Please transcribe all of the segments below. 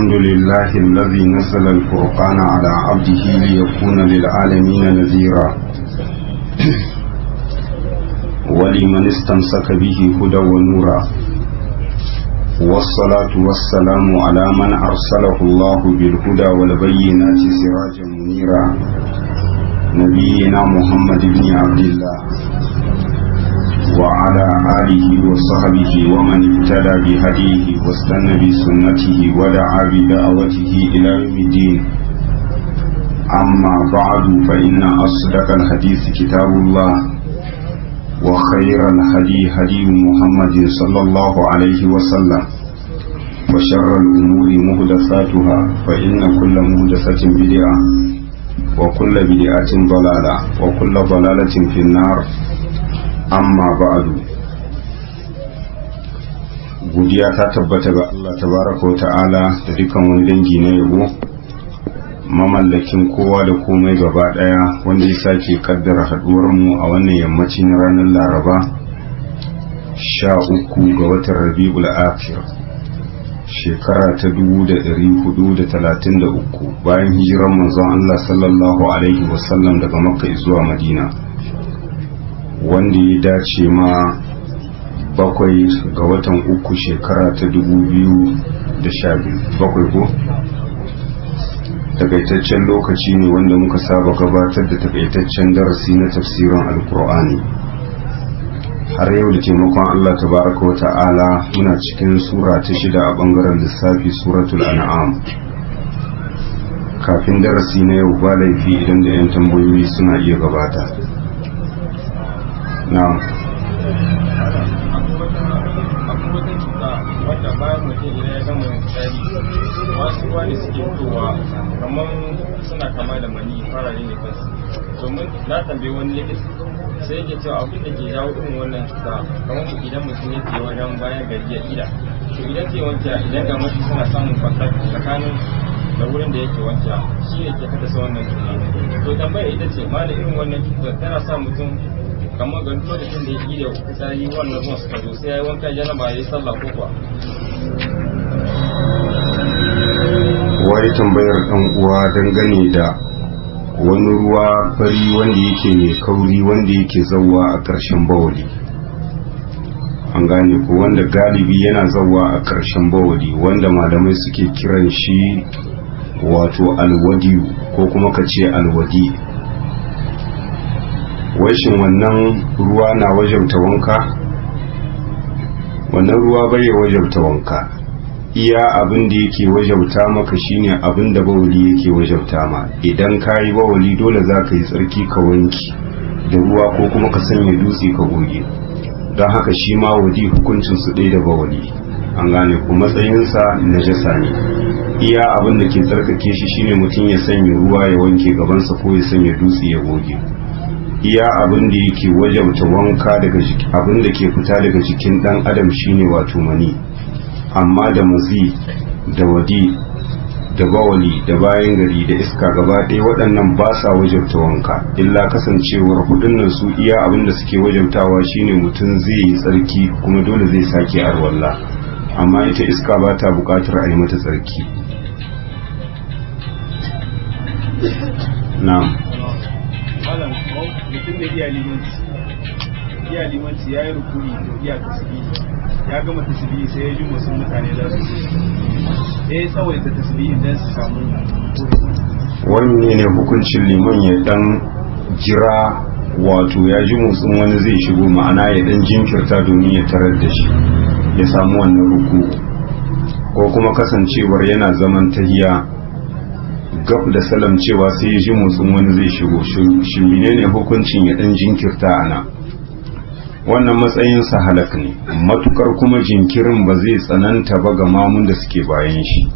الحمد لله الذي نزل الفرقان على عبده ليكون للعالمين نذيرا ولمن استمسك به هدى ونورا والصلاة والسلام على من أرسله الله بالهدى والبينات سراجا منيرا نبينا محمد بن عبد الله وعلى آله وصحبه ومن اهتدى بهديه واستنى بسنته ودعا بدعوته إلى يوم الدين أما بعد فإن أصدق الحديث كتاب الله وخير الهدي هدي محمد صلى الله عليه وسلم وشر الأمور محدثاتها فإن كل محدثة بدعة وكل بدعة ضلالة وكل ضلالة في النار amma ba'adu. Godiya ta tabbata ga Allah tabaraka wa ta'ala da dukkan wani dangi na yabo, mamallakin kowa da komai gaba daya wanda ya sake kaddara haduwar mu a wannan yammaci na ranar Laraba 13 ga watan Rabiul Akhir shekara ta 1433 bayan hijirar manzon Allah sallallahu alaihi wasallam daga Makka zuwa Madina, wanda ya dace ma 7 ga watan 3 shekara ta 2012 ko takaitaccen lokaci ne wanda muka saba gabatar da takaitaccen darasi na tafsirin alkur'ani har yau da taimakon Allah tabaraka wa ta'ala muna cikin sura ta 6 a bangaren lissafi suratul an'am. Kafin darasi na yau ba laifi idan da 'yan tambayoyi suna iya gabata. na'am wanda bayan mutum idan ya gama tsari wasu ruwa ne suke fitowa kamar suna kama da mani farare ne kansu. domin na tambayi wani likita sai yake cewa abin da ke jawo irin wannan cuta kamar idan mutum yake wajen bayan gari ya ida to idan ke wanke idan ga mashi suna samun contact tsakanin da wurin da yake wanke shi ne ke haddasa wannan cuta. to tambaya ita ce ma da irin wannan cuta tana sa mutum kamar ga lokacin da ya yi da fitsari wannan ruwan suka zo sai ya yi wanka janaba ya yi sallah ko kuwa. wai tambayar dan uwa dangane da wani ruwa fari wanda yake mai kauri wanda yake zawwa a ƙarshen bawali, an gane ko wanda galibi yana zawwa a ƙarshen bawali wanda malamai suke kiran shi wato alwadiyu ko kuma ka ce alwadi. washin wannan ruwa na wajabta wanka? wannan ruwa bai wajabta wanka, iya abin da yake wajabta maka shine abin da bawali yake wajabta ma. idan ka yi bawali dole za ka yi tsarki ka wanki da ruwa ko kuma ka sanya dutse ka goge, don haka shi ma wadi hukuncin su ɗaya da bawali, an gane ku matsayinsa najasa ne. iya abin da ke tsarkake shi shine mutum ya sanya ruwa ya wanke gabansa ko ya sanya dutse ya goge. iya abin da yake wajabta wanka daga abin da ke fita daga jikin dan adam shine wato mani, amma da mazi da wadi da bawali da bayan gari da iska gaba ɗaya waɗannan ba sa wajabta wanka, illa kasancewar hudunnan su iya abin da suke wajabtawa shine mutum zai yi tsarki kuma dole zai sake arwalla, amma ita iska ba ta buƙatar a yi mata tsarki. na'am malam mutum da iya limanci ya yi rukuni da iya tasbihi ya gama tasbihi sai ya ji wasu mutane za su ya tsawaita tasbihi don su samu wani ne hukuncin liman ya dan jira wato ya ji motsin wani zai shigo, ma'ana ya dan jinkirta domin ya tarar da shi ya samu wannan ruku, ko kuma kasancewar yana zaman tahiya gab da salam cewa sai ya ji motsin wani zai shigo, shi menene hukuncin ya dan jinkirta ana? wannan matsayin sa halak ne, matukar kuma jinkirin ba zai tsananta ba ga mamun da suke bayan shi,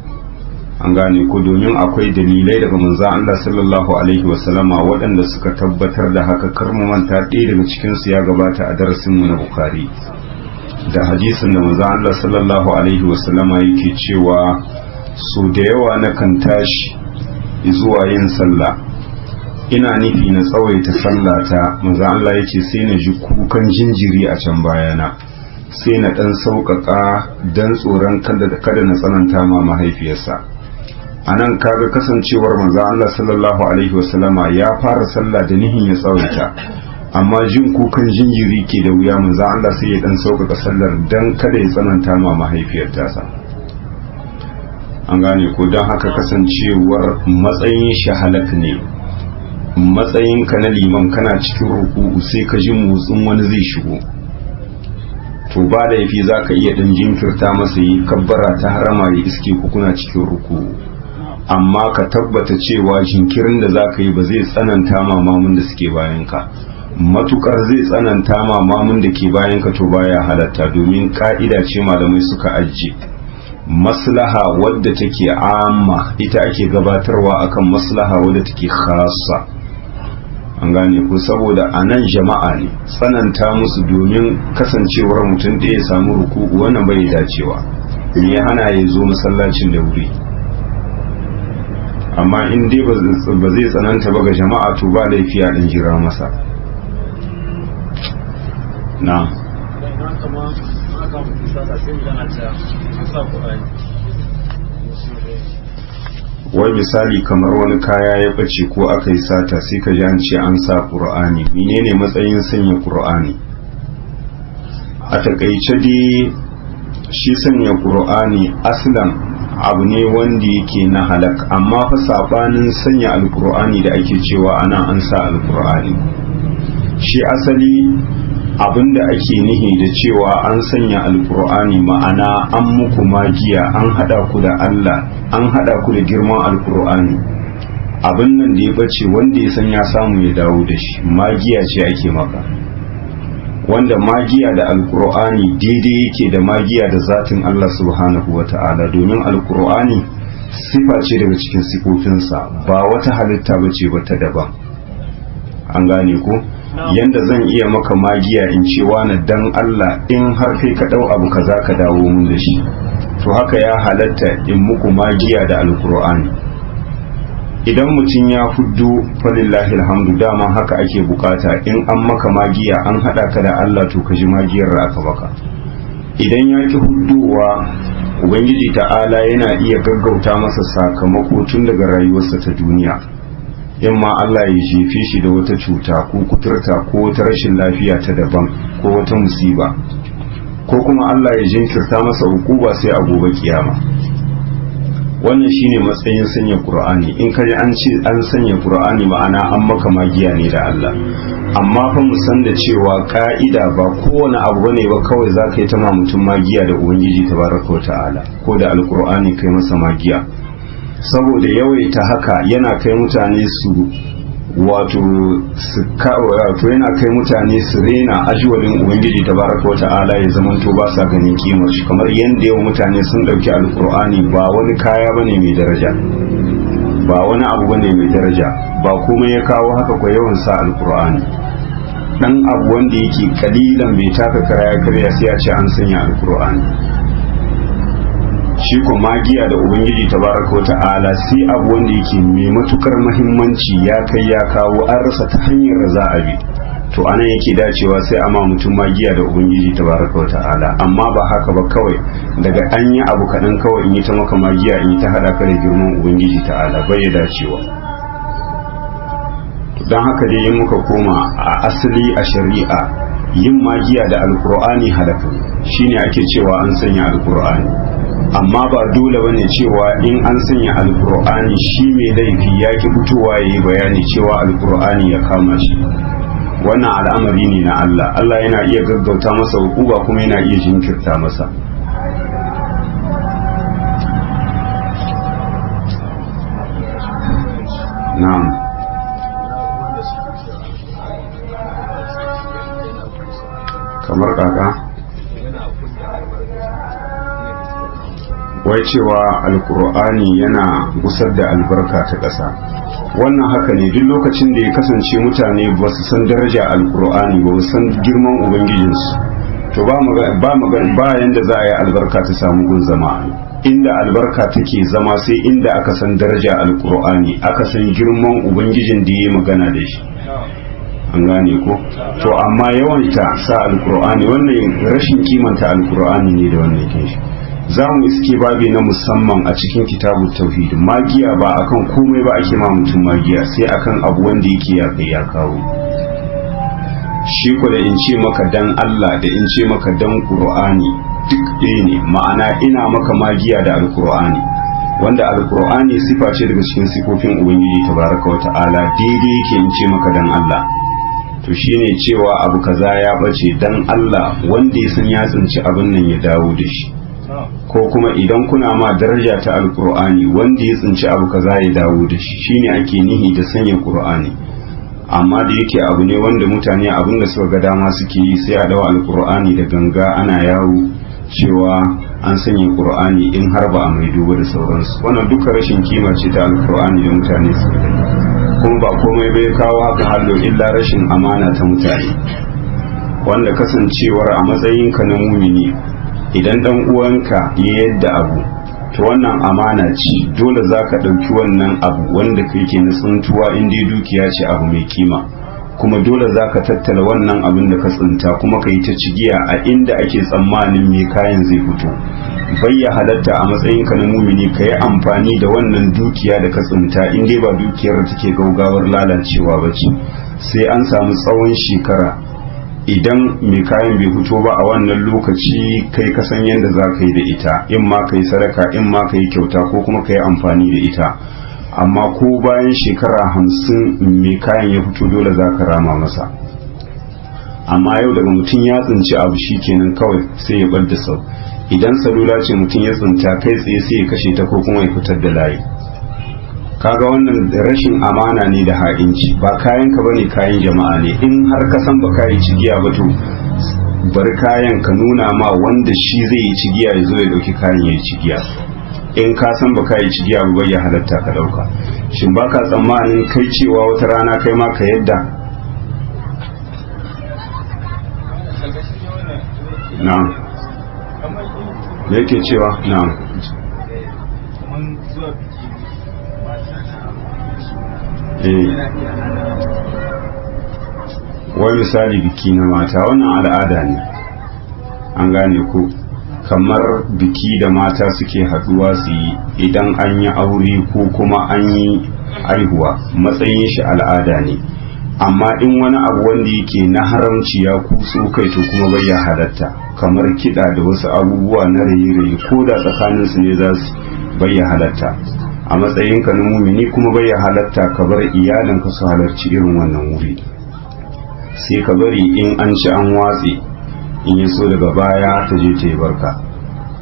an gane ko, domin akwai dalilai daga manzon Allah sallallahu alaihi wasallama waɗanda suka tabbatar da haka. kar mu manta ɗaya daga cikin su ya gabata a darasin mu na Bukhari da hadisin da manzon Allah sallallahu alaihi wasallama yake cewa so da yawa na kan tashi zuwa yin sallah ina nufi na tsawaita sallata, manzo Allah yace sai na ji kukan jinjiri a can bayana, sai na dan sauƙaƙa dan tsoron kada na tsananta ma mahaifiyarsa. a nan kaga kasancewar manzo Allah sallallahu alaihi wasallama ya fara sallah da nihin ya tsawaita, amma jin kukan jinjiri ke da wuya manzo Allah sai ya dan sauƙaƙa sallar dan kada ya tsananta ma mahaifiyar tasa. An gane ko, don haka kasancewar matsayin shi halak ne, matsayin ka na liman kana cikin ruku'u sai ka ji motsin wani zai shigo, to ba da yafi za ka iya dan jinkirta masa yi kabbara ta harama ya iske ku kuna cikin ruku'u, amma ka tabbata cewa jinkirin da za ka yi ba zai tsananta ma mamun da suke bayan ka. Matukar zai tsananta ma mamun da ke bayan ka to baya halatta, domin ka'ida ce malamai suka ajiye, maslaha wadda take amma ita ake gabatarwa akan maslaha wadda take khassa. An gane ko, saboda anan jama'a ne, tsananta musu domin kasancewar mutum da ya samu ruku'u wannan bai dacewa, me ya hana ya zo masallacin da wuri. Amma in dai ba zai tsananta ba ga jama'a to ba laifi a dan jira masa. Na wai misali kamar wani kaya ya bace ko aka yi sata sai ka ji an ce an sa Qur'ani, menene matsayin sanya Qur'ani? A takaice dai shi sanya Qur'ani aslan abu ne wanda yake na halak, amma fa sabanin sanya alqur'ani da ake cewa ana an sa alqur'ani, shi asali abinda ake nihi da cewa an sanya alkur'ani ma'ana an muku magiya, an hada ku da Allah, an hada ku da girman alkur'ani. Abin nan da ya bace wanda ya san ya samu ya dawo da shi, magiya ce ake maka, wanda magiya da alkur'ani daidai yake da magiya da zatin Allah subhanahu wata'ala, domin alkur'ani sifa ce daga cikin sifofinsa, ba wata halitta bace ba ta daban. An gane ko? Yanda zan iya maka magiya in ce wani dan Allah in har kai ka dau abu kaza ka dawo mun da shi, to haka ya halatta in muku magiya da alkur'ani. Idan mutum ya fuddo falillahi alhamdu, dama haka ake bukata, in an maka magiya an hada ka da Allah to ka ji magiyar da aka maka. Idan ya ki huddowa, ubangiji ta'ala yana iya gaggauta masa sakamako tun daga rayuwarsa ta duniya, yamma Allah ya jefe shi da wata cuta ko kuturta ko wata rashin lafiya ta daban ko wata musiba, ko kuma Allah ya jinkirta masa hukuba sai a gobe kiyama. Wannan shine matsayin sanya Qur'ani. In kaji an ce an sanya Qur'ani ma'ana an maka magiya ne da Allah, amma fa mu san da cewa ka'ida ba kowane abu bane ba kawai zaka yi ta ma mutum magiya da ubangiji tabaraka wa ta'ala ko da alqur'ani kai masa magiya, saboda yawaita haka yana kai mutane su yana kai mutane su rena ajwalin ubangiji tabaraka wa ta'ala, ya zamanto ba sa ganin kimar shi, kamar yanda yau mutane sun dauki alkur'ani ba wani kaya bane mai daraja, ba wani abu bane mai daraja, ba kuma ya kawo haka ko yawan sa alkur'ani. Dan abu wanda yake kalilan bai taka kara ya karya sai ya ce an sanya alkur'ani. Shi ko magiya da ubangiji tabaraka wata'ala sai abu wanda yake mai matukar mahimmanci ya kai ya kawo an rasa ta hanyar da za a bi, to anan yake dacewa sai ama mutum magiya da ubangiji tabaraka wata'ala. Amma ba haka ba kawai daga an yi abu kaɗan kawai in yi ta maka magiya in yi ta haɗa ka da girman ubangiji ta'ala, bai ya dacewa. Don haka dai in muka koma a asali a shari'a, yin magiya da alkur'ani halaka shine ake cewa an sanya alkur'ani, amma ba dole bane cewa in an sanya alkur'ani shi mai laifi ya ki fitowa ya yi bayani cewa alkur'ani ya kama shi. Wannan al'amari ne na Allah, Allah yana iya gaggauta masa hukuma kuma yana iya jinkirta masa. Na'am. Kamar kaka wai cewa alkur'ani yana gusar da albarka ta ƙasa. Wannan haka ne, duk lokacin da ya kasance mutane ba su san daraja alkur'ani ba, su san girman ubangijinsu, to ba yanda za a yi albarka ta samu gun zama. Inda albarka take zama sai inda aka san daraja alkur'ani, aka san girman ubangijin da ya yi magana da shi. An gane ko? To amma yawaita sa alkur'ani wannan rashin kimanta alkur'ani ne da wannan kinshi. za mu iske babi na musamman a cikin kitabun tauhid. Magiya ba akan komai ba ake ma mutum magiya, sai akan abu wanda yake ya kai ya kawo. Shi ku da in ce maka dan Allah da in ce maka dan Qur'ani duk ɗaya ne, ma'ana ina maka magiya da alqur'ani, wanda alqur'ani sifa ce daga cikin sifofin ubangiji tabaraka wa ta'ala, daidai yake in ce maka dan Allah. To shine cewa abu kaza ya bace dan Allah, wanda ya san ya tsinci abin nan ya dawo da shi. Ko kuma idan kuna ma daraja ta alqur'ani, wanda ya tsinci abu kaza ya dawo da shi, shine ake nihi da sanya qur'ani. Amma da yake abu ne wanda mutane abin da suka ga dama suke yi, sai a dawo alqur'ani da ganga ana yawo cewa an sanya qur'ani in har ba a mai duba da sauransu. Wannan duka rashin kima ce ta alqur'ani da mutane suka yi, kuma ba komai bai kawo haka hallo illa rashin amana ta mutane, wanda kasancewar a matsayinka na mumini idan dan uwanka ya yadda abu to wannan amana ce, dole za ka ɗauki wannan abu wanda kake na tsuntuwa in dai dukiya ce abu mai kima, kuma dole za ka tattala wannan abin da ka tsinta kuma ka yi ta cigiya a inda ake tsammanin mai kayan zai fito. Bayya halatta a matsayinka na mumini ka yi amfani da wannan dukiya da ka tsinta in dai ba dukiyar da take gaugawar lalacewa ba ce, sai an samu tsawon shekara. Idan mai kayan bai fito ba a wannan lokaci, kai ka san yadda za ka yi da ita, in ma ka yi sadaka in ma ka yi kyauta ko kuma ka yi amfani da ita. Amma ko bayan shekara 50 mai kayan ya fito dole za ka rama masa. Amma yau daga mutum ya tsinci abu shi kenan kawai sai ya bar da sau. Idan salula ce mutum ya tsinta kai tsaye sai ya kashe ta ko kuma ya fitar da layi. Kaga wannan rashin amana ne da ha'inci, ba kayan ka bane, kayan jama'a ne. In har ka san ba ka yi cigiya ba to bar kayan ka nuna ma wanda shi zai yi cigiya ya zo ya dauki kayan ya yi cigiya. In ka san ba ka yi cigiya ba ya halatta ka dauka. Shin ba ka tsammanin kai cewa wata rana kai ma ka yadda? Na'am. Me yake cewa? Na'am. Wai misali biki na mata, wannan al'ada ne, an gane ko, kamar biki da mata suke haduwa su yi idan an yi aure ko kuma an yi aihuwa, matsayin shi al'ada ne. Amma in wani abu wanda yake na haramci ya kutso kai to kuma bai ya halatta, kamar kiɗa da wasu abubuwa na raye-raye ko da tsakaninsu ne za su bai ya halatta. A matsayinka na mumini kuma bai ya halatta ka bar iyalinka su halarci irin wannan wuri, sai ka bari in an ci an watse, in ya so daga baya ta je ta yi barka.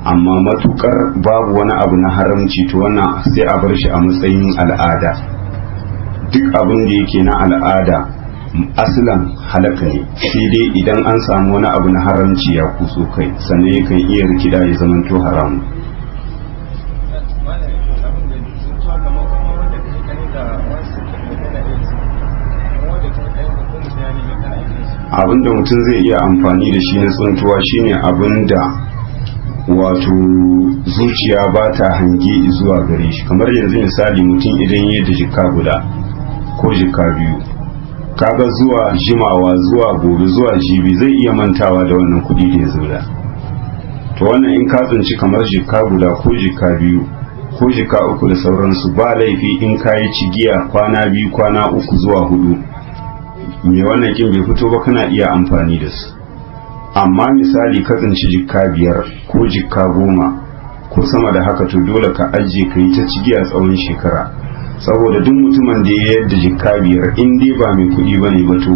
Amma matukar babu wani abu na haramci to wannan sai a bar shi a matsayin al'ada. Duk abin da yake na al'ada asalan halaka ne, sai dai idan an samu wani abu na haramci ya kuso kai, sannan yakan iya rikida ya zamanto haramu. Abinda mutum zai iya amfani da shi na tsuntuwa shine abinda wato zuciya ba ta hange zuwa gare shi. Kamar yanzu misali mutum idan ya da jika guda ko jika biyu, kaga zuwa jimawa zuwa gobe zuwa jibi zai iya mantawa da wannan kudi da ya zuda. To wannan in ka tsinci kamar jika guda ko jika biyu ko jika uku da sauransu, ba laifi in kayi cigiya kwana 2 kwana 3 zuwa 4, me wannan kin bai fito ba kana iya amfani da su. Amma misali ka tsinci jikka 5 ko jikka 10 ko sama da haka, to dole ka ajiye ka yi ta cigiya tsawon shekara, saboda duk mutumin da ya yadda jikka 5 in dai ba mai kuɗi bane ba to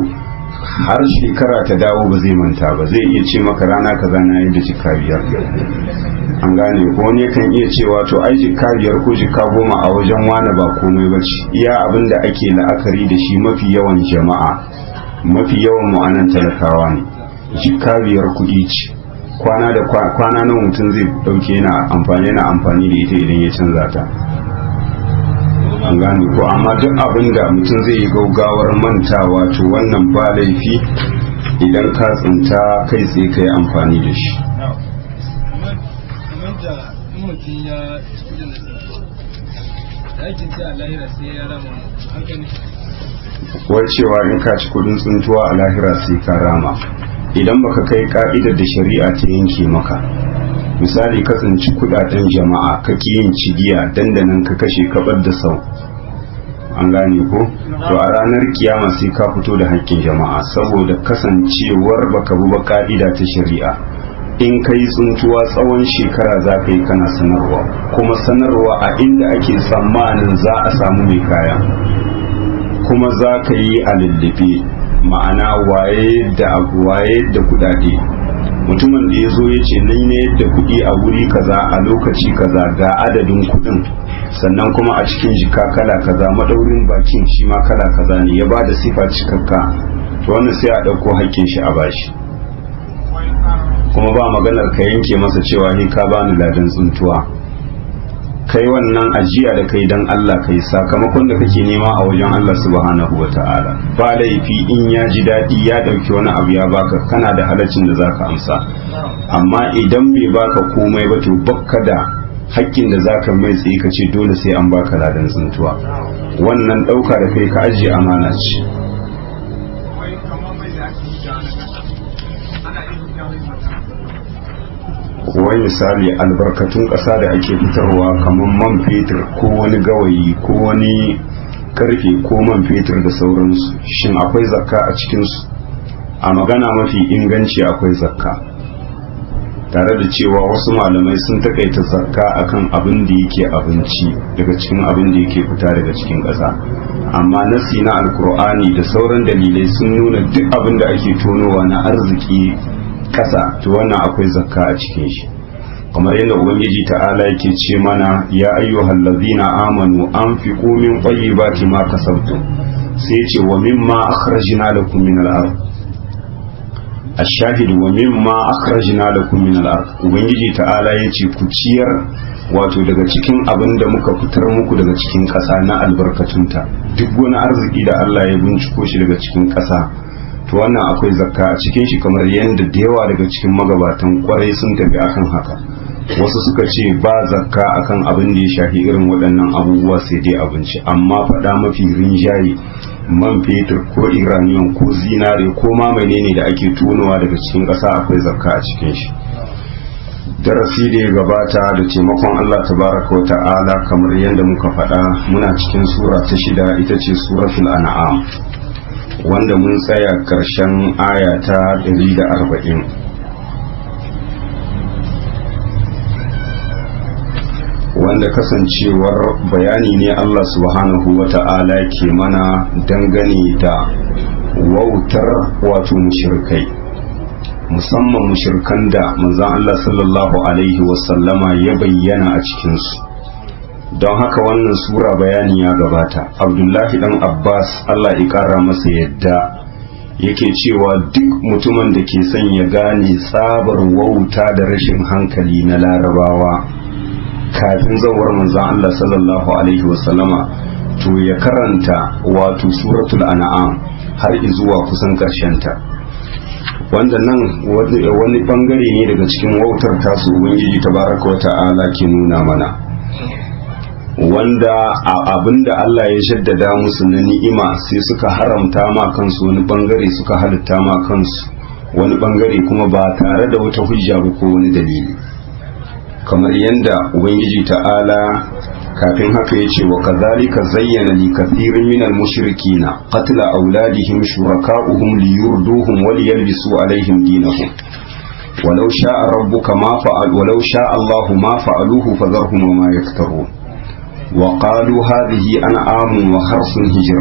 har shekara ta dawo ba zai manta ba, zai iya ce maka rana kaza na yadda jikka 5. An gane ko, wani kan iya cewa to ai jikka 5 ko jikka 10 a wajen wani ba komai ba ce. Iya abin da ake la'akari da shi mafi yawan jama'a, mafi yawan mu'anan talakawa ne. Jikka 5 kuɗi ce, kwana nan mutum zai ɗauke yana amfani da ita idan ya canza ta. An gane ko, amma duk abin da mutum zai yi gaugawar mantawa to wannan ba laifi idan ka tsinta kai tsaye ka yi amfani da shi. Wai cewa in ka ci kudin tsuntuwa a lahira sai ka rama, idan baka kai ka'idar da shari'a ta yanke maka misali kasance kudaden jama'a ka yin cigiya dandanan ka kashe kabar da sau, an gane ko to a ranar kiyama sai ka fito da haƙƙin jama'a, saboda kasancewar baka bi ba ka'ida ta shari'a. In kai tsuntuwa tsawon shekara za ka yi kana sanarwa, kuma sanarwa a inda ake tsammanin za a samu mai kaya, kuma za ka yi a lullube, ma'ana waye da kudade. Mutumin da ya zo ya ce nan ne yadda kudi a wuri kaza a lokaci kaza ga adadin kudin, sannan kuma a cikin jika kala kaza, madaurin bakin shi ma kala kaza ne, ya ba da sifa cikakka, to wannan sai a ɗauko haƙƙin shi a bashi, kuma ba maganar ka yanke masa cewa ni ka bani ladan tsuntuwa. Kai wannan ajiya da kai dan Allah kai, sakamakon da kake nema a wajen Allah subhanahu wata'ala. Ba laifi in ya ji daɗi ya ɗauki wani abu ya baka, kana da halaccin da zaka amsa, amma idan bai baka komai ba to bakka da hakkin da zaka mai tsaye ka ce dole sai an baka ladan tsuntuwa. Wannan ɗauka da kai ka ajiye amana ce. wai misali albarkatun ƙasa da ake fitarwa kamar man fetur ko wani gawayi ko wani karfe ko man fetur da sauransu, shin akwai zakka a cikinsu? A magana mafi inganci akwai zakka, tare da cewa wasu malamai sun takaita zakka akan abin da yake abinci daga cikin abin da yake fita daga cikin ƙasa, amma nasi na alkur'ani da sauran dalilai sun nuna duk abin da ake tonowa na arziki ƙasa to wannan akwai zakka a cikin shi, kamar yadda ubangiji ta'ala yake ce mana ya ayyuhal ladzina amanu anfiqu min tayyibati ma kasabtum, sai ce wa mimma akhrajna lakum min al-ard. Ash-shahid wa mimma akhrajna lakum min al-ard, ubangiji ta'ala yace ku ciyar wato daga cikin abin da muka fitar muku daga cikin ƙasa na albarkatunta. Duk wani arziki da Allah ya binciko shi daga cikin ƙasa to wannan akwai zakka a cikin shi, kamar yadda da yawa daga cikin magabatan kwarai sun tafi akan haka. Wasu suka ce ba zakka akan abin da ya shafi irin waɗannan abubuwa sai dai abinci, amma faɗa mafi rinjaye man fetur ko iraniyan ko zinare ko ma menene da ake tonowa daga cikin ƙasa akwai zakka a cikin shi. Darasi da ya gabata da taimakon Allah tabaraka wa ta'ala, kamar yadda muka faɗa, muna cikin sura ta 6 ita ce suratul an'am, wanda mun tsaya ƙarshen aya ta 140. wanda kasancewar bayani ne Allah subhanahu wa ta'ala ke mana dangane da wautar wato mushrikai, musamman mushrikan da manzon Allah sallallahu alaihi wasallama ya bayyana a cikinsu. Don haka wannan sura bayani ya gabata. Abdullahi dan Abbas Allah ya kara masa yadda yake cewa duk mutumin da ke son ya gane tsabar wauta da rashin hankali na larabawa kafin zawar manzon Allah sallallahu alaihi wasallama to ya karanta wato suratul an'am har zuwa kusan ta, wanda nan wani bangare ne daga cikin wautar tasu ubangiji tabaraka wa ta'ala ke nuna mana, wanda abinda Allah ya shaddada musu na ni'ima sai suka haramta ma kansu wani bangare, suka halitta ma kansu wani bangare kuma ba tare da wata hujja ba ko wani dalili, kamar yadda ubangiji ta'ala kafin haka yace wa kadhalika zayyana li kathirin minal mushrikina qatla auladihim shuraka'uhum liyurduhum wa liyalbisu alaihim dinahum walau sha'a rabbuka ma fa'al walau sha'a Allahu ma fa'aluhu fadharhum wa ma yaktarun wa qalu hadhihi an'amun wa harsun hijr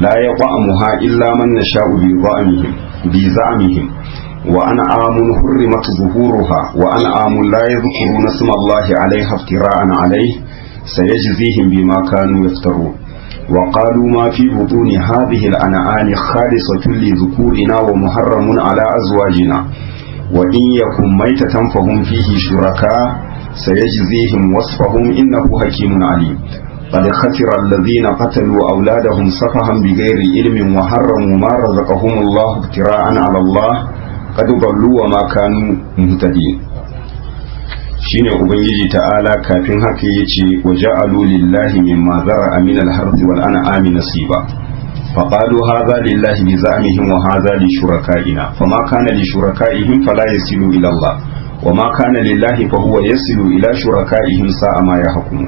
la yaqamuha illa man nasha'u bi za'mihim وأنعام حرمت ظهورها وأنعام لا يذكرون اسم الله عليها افتراء عليه سيجزيهم بما كانوا يفترون وقالوا ما في بطون هذه الأنعام خالصة لذكورنا ومحرم على أزواجنا وإن يكن ميتة فهم فيه شركاء سيجزيهم وصفهم إنه حكيم عليم قد خسر الذين قتلوا أولادهم سفها بغير علم وحرموا ما رزقهم الله افتراء على الله qad ballu wa ma kanu muhtadin. Shine ubangiji ta'ala kafin haka yace waja'alu lillahi mimma zara'a min al-harth wal an'ami nasiba faqalu hadha lillahi bi za'mihim wa hadha li shuraka'ina fama kana li shuraka'ihim fala yasilu ila Allah wa ma kana lillahi fa huwa yasilu ila shurakaihim sa'a ma yahkum.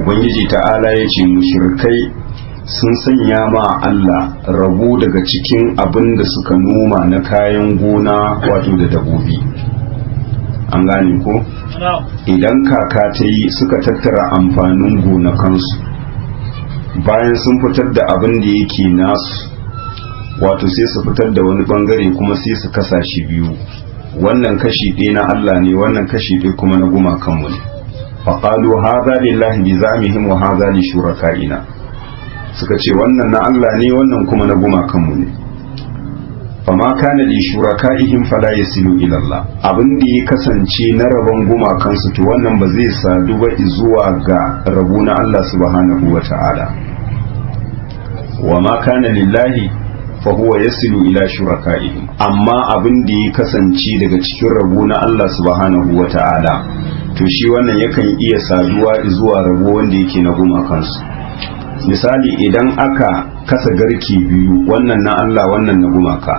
Ubangiji ta'ala yace mushrikai sun sanya ma Allah rabo daga cikin abin da suka noma na kayan gona wato da dabobi. An gane ko idan kaka ta yi suka tattara amfanin gonakansu bayan sun fitar da abin da yake nasu wato sai su fitar da wani bangare kuma sai su kasa shi biyu, wannan kashi ɗaya na Allah ne, wannan kashi ɗaya kuma na gumakanmu ne. faƙalu haza lillahi bi zamihim wa haza li shuraka'ina, suka ce wannan na Allah ne, wannan kuma na gumakanmu ne. fama kana li shuraka'ihim fala yasilu ila Allah, abin da ya kasance na rabon gumakansu to wannan ba zai sadu ba zuwa ga rabu na Allah subhanahu wa ta'ala. wa ma kana lillahi fa huwa yasilu ila shuraka'ihim, amma abin da ya kasance daga cikin rabu na Allah subhanahu wa ta'ala to shi wannan yakan iya saduwa zuwa rabo wanda yake na gumakansu. Misali idan aka kasa garke biyu, wannan na Allah wannan na gumaka,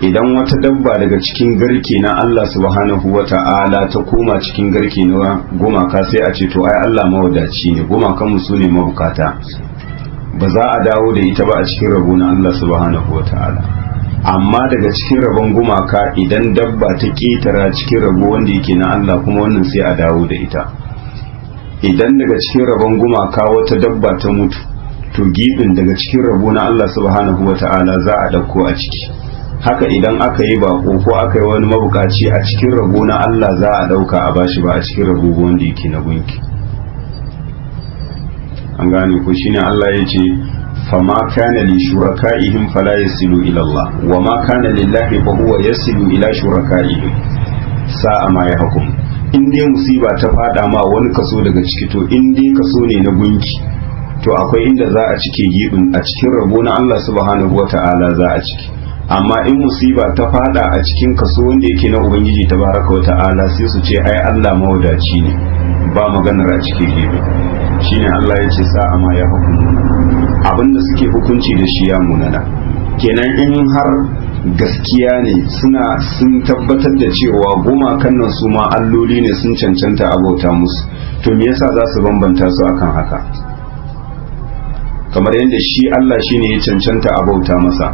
idan wata dabba daga cikin garke na Allah subhanahu wa ta'ala ta koma cikin garke na gumaka sai a ce to ai Allah mawadaci ne, gumakanmu su ne mabukata, ba za a dawo da ita ba a cikin rabo na Allah subhanahu wa ta'ala. Amma daga cikin rabon gumaka idan dabba ta ketara cikin rabo wanda yake na Allah kuma wannan sai a dawo da ita. Idan daga cikin rabon gumaka wata dabba ta mutu to gibin daga cikin rabo na Allah subhanahu wa ta'ala za a dauko a ciki. Haka idan aka yi bako ko aka yi wani mabukaci a cikin rabo na Allah za a dauka a bashi ba a cikin rabo wanda yake na gunki. An gane ko shine Allah ya ce fama kana li shuraka'ihim fala yasilu ila Allah wa ma kana lillahi fa huwa yasilu ila shuraka'ihim sa'a ma yahkum. In dai musiba ta fada ma wani kaso daga ciki to in dai kaso ne na gunki to akwai inda za a cike gibin a cikin rabo na Allah subhanahu wata'ala za a ciki. Amma in musiba ta fada a cikin kaso wanda yake na ubangiji tabaraka wata'ala sai su ce ai Allah mawadaci ne, ba maganar a cike gibin. Shine Allah ya ce sa'a ma yahkum, abinda suke hukunci da shi ya munana. Kenan in har gaskiya ne sun tabbatar da cewa gumakan nan su ma alloli ne, sun cancanta abauta musu, to me yasa za su bambanta su akan haka? Kamar yadda shi Allah shine ya cancanta abauta masa,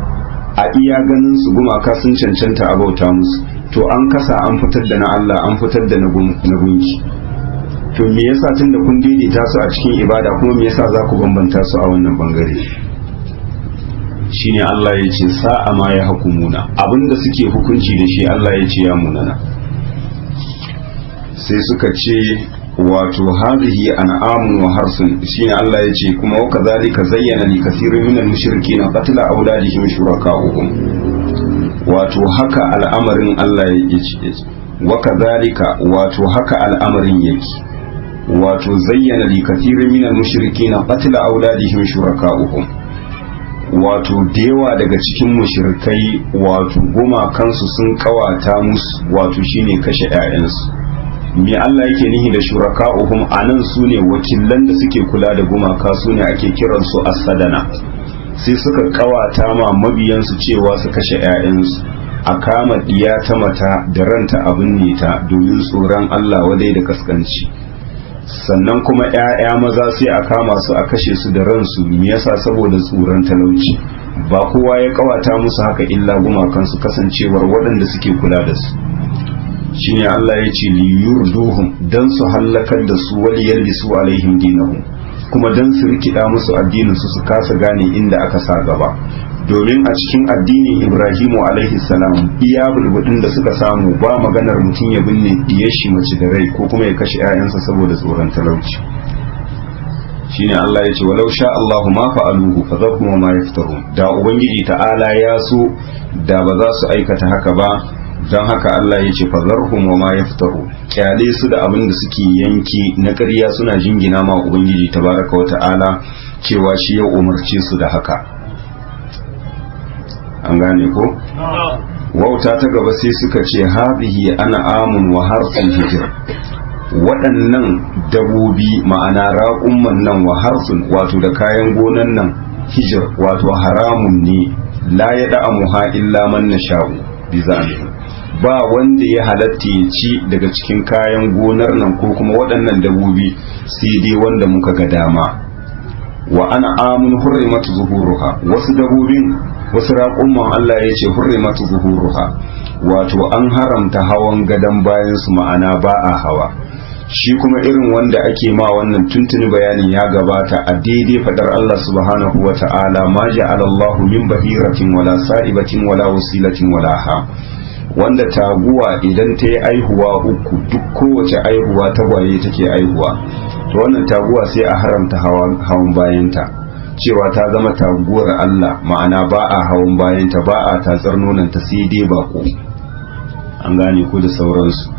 a iya ganin su gumaka sun cancanta abauta musu, to an kasa an fitar da na Allah an fitar da na gunki. To me yasa tunda kun daidaita su a cikin ibada kuma me yasa za ku bambanta su a wannan bangare? Shine Allah ya ce sa'a ma ya hukumuna, abinda suke hukunci da shi Allah ya ce ya munana. Sai suka ce wato hadhihi an'amun wa harsun, shine Allah ya ce kuma wa kadhalika zayyana li kathirin minal mushrikeena qatla awladihim shuraka'uhum, wato haka al'amarin Allah ya ce wa kadhalika, wato haka al'amarin yake, wato zayyana li kathirin minal mushrikeena qatla awladihim shuraka'uhum, wato dewa daga cikin mushrikai wato gumakansu sun kawata musu wato shine kashe 'ya'yansu. Me Allah yake nihi da shuraka'uhum anan sune wakilan da suke kula da gumaka, sune ake kiransu as-sadana. Sai suka kawata ma mabiyansu cewa su kashe 'ya'yansu, a kama diya ta mata da ranta abin ne ta domin tsoron Allah wadai da kaskanci. Sannan kuma 'ya'ya maza sai a kama su a kashe su da ransu, me yasa? Saboda tsoron talauci. Ba kowa ya kawata musu haka illa gumakansu, kasancewar waɗanda suke kula da su. Shine Allah ya ce li yurduhum, dan su hallakar da su, wal yalbisu alaihim dinahum, kuma dan su rikida musu addinin su kasa gane inda aka sa gaba. Domin a cikin addinin Ibrahimu alaihi salam iya bulbudin da suka samu ba maganar mutum ya binne diyar shi mace da rai ko kuma ya kashe 'ya'yansa saboda tsoron talauci. Shine Allah ya ce walau sha Allahu ma fa'aluhu fadhahum wa ma yaftarun, da ubangiji ta'ala ya so da ba za su aikata haka ba. Don haka Allah ya ce fazarhum wa ma yaftaru, kyale su da abin da suke yanki na ƙarya suna jingina ma ubangiji tabaraka wa ta'ala cewa shi ya umarce su da haka. An gane ko? Wauta ta gaba sai suka ce hadhihi ana amun wa harsun hijr, waɗannan dabobi ma'ana raƙumman nan wa harsun wato da kayan gonan nan hijr wato haramun ne, la ya da'amuha illa man nasha'u bi zalimi, ba wanda ya halatta ya ci daga cikin kayan gonar nan ko kuma waɗannan dabobi sai dai wanda muka ga dama. wa ana amun hurrimat zuhuruha, wasu dabobin wasu raƙumman Allah ya ce hurrimat zuhuruha, wato an haramta hawan gadon bayan su, ma'ana ba a hawa. Shi kuma irin wanda ake ma wannan tuntuni bayanin ya gabata a daidai fadar Allah subhanahu wa ta'ala, ma ja'ala Allahu min bahiratin wala sa'ibatin wala wasilatin wala ha, wanda taguwa idan ta yi aihuwa uku, duk kowace aihuwa tagwaye take aihuwa, to wannan taguwa sai a haramta hawan bayanta, cewa ta zama taguwar Allah, ma'ana ba a hawan bayanta, ba a tatsar nonanta sai dai bako, an gane ko da sauransu.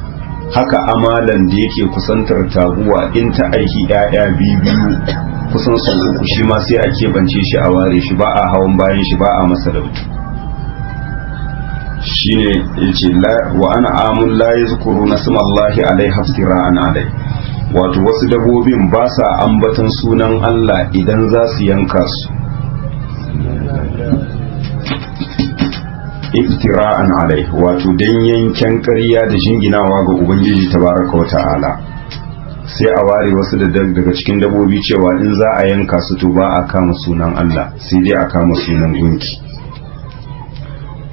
Haka amalan da yake kusantar taguwa in ta aiki 'ya'ya biyu kusan sau uku, shi ma sai a keɓance shi a ware shi, ba a hawan bayan shi, ba a masa dautu. Shine yace wa ana amun la yazkuruna smallahi alaiha iftira'an alai, wato wasu dabobin ba sa ambatan sunan Allah idan za su yanka su, iftira'an alai, wato dan yanken ƙarya da jinginawa ga Ubangiji tabaraka wa ta'ala. Sai a ware wasu daga cikin dabobi cewa in za a yanka su to ba a kama sunan Allah, sai dai a kama sunan gunki.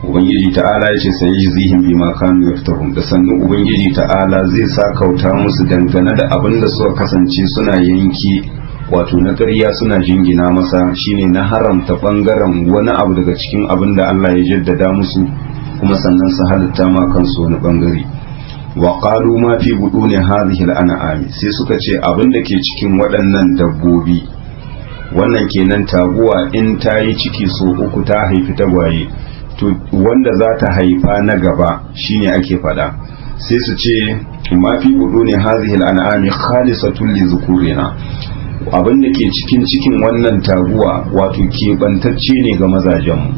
Ubangiji ta'ala ya ce sai zihim bima kanu yaftarun, da sannu Ubangiji ta'ala zai sa kauta musu dangane da abin da suka kasance suna yanki, wato na ƙarya suna jingina masa, shine na haramta bangaren wani abu daga cikin abin da Allah ya jaddada musu, kuma sannan su halitta ma kansu wani bangare. Wa qalu ma fi buduni hadhihi al-an'ami, sai suka ce abin da ke cikin waɗannan dabbobi, wannan kenan taguwa in ta yi ciki so uku ta haifi tagwaye, to wanda za ta haifa na gaba shine ake faɗa. Sai su ce ma fi buduni hadhihi al-an'ami khalisatun li zukurina, abin da ke cikin wannan taguwa wato keɓantacce ne ga mazajenmu,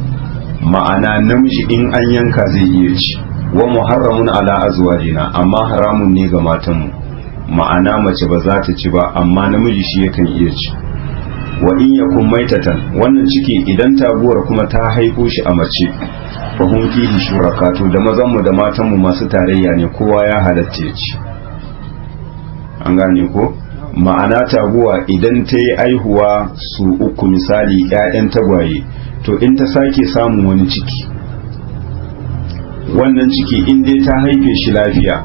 ma'ana namiji in an yanka zai iya ci, wa muharramun ala azwajina, amma haramun ne ga matanmu, ma'ana mace ba za ta ci ba amma namiji shi yakan iya ci. wa in yakun maitatan, wannan ciki idan taguwar kuma ta haifo shi a mace, fa hum fihi shuraka, to da mazanmu da matanmu masu tarayya ne, kowa ya halatta ya ci. An gane ko? Ma'ana taguwa idan ta yi aihuwa su uku misali 'ya'yan tagwaye, to in ta sake samun wani ciki, wannan ciki in dai ta haife shi lafiya,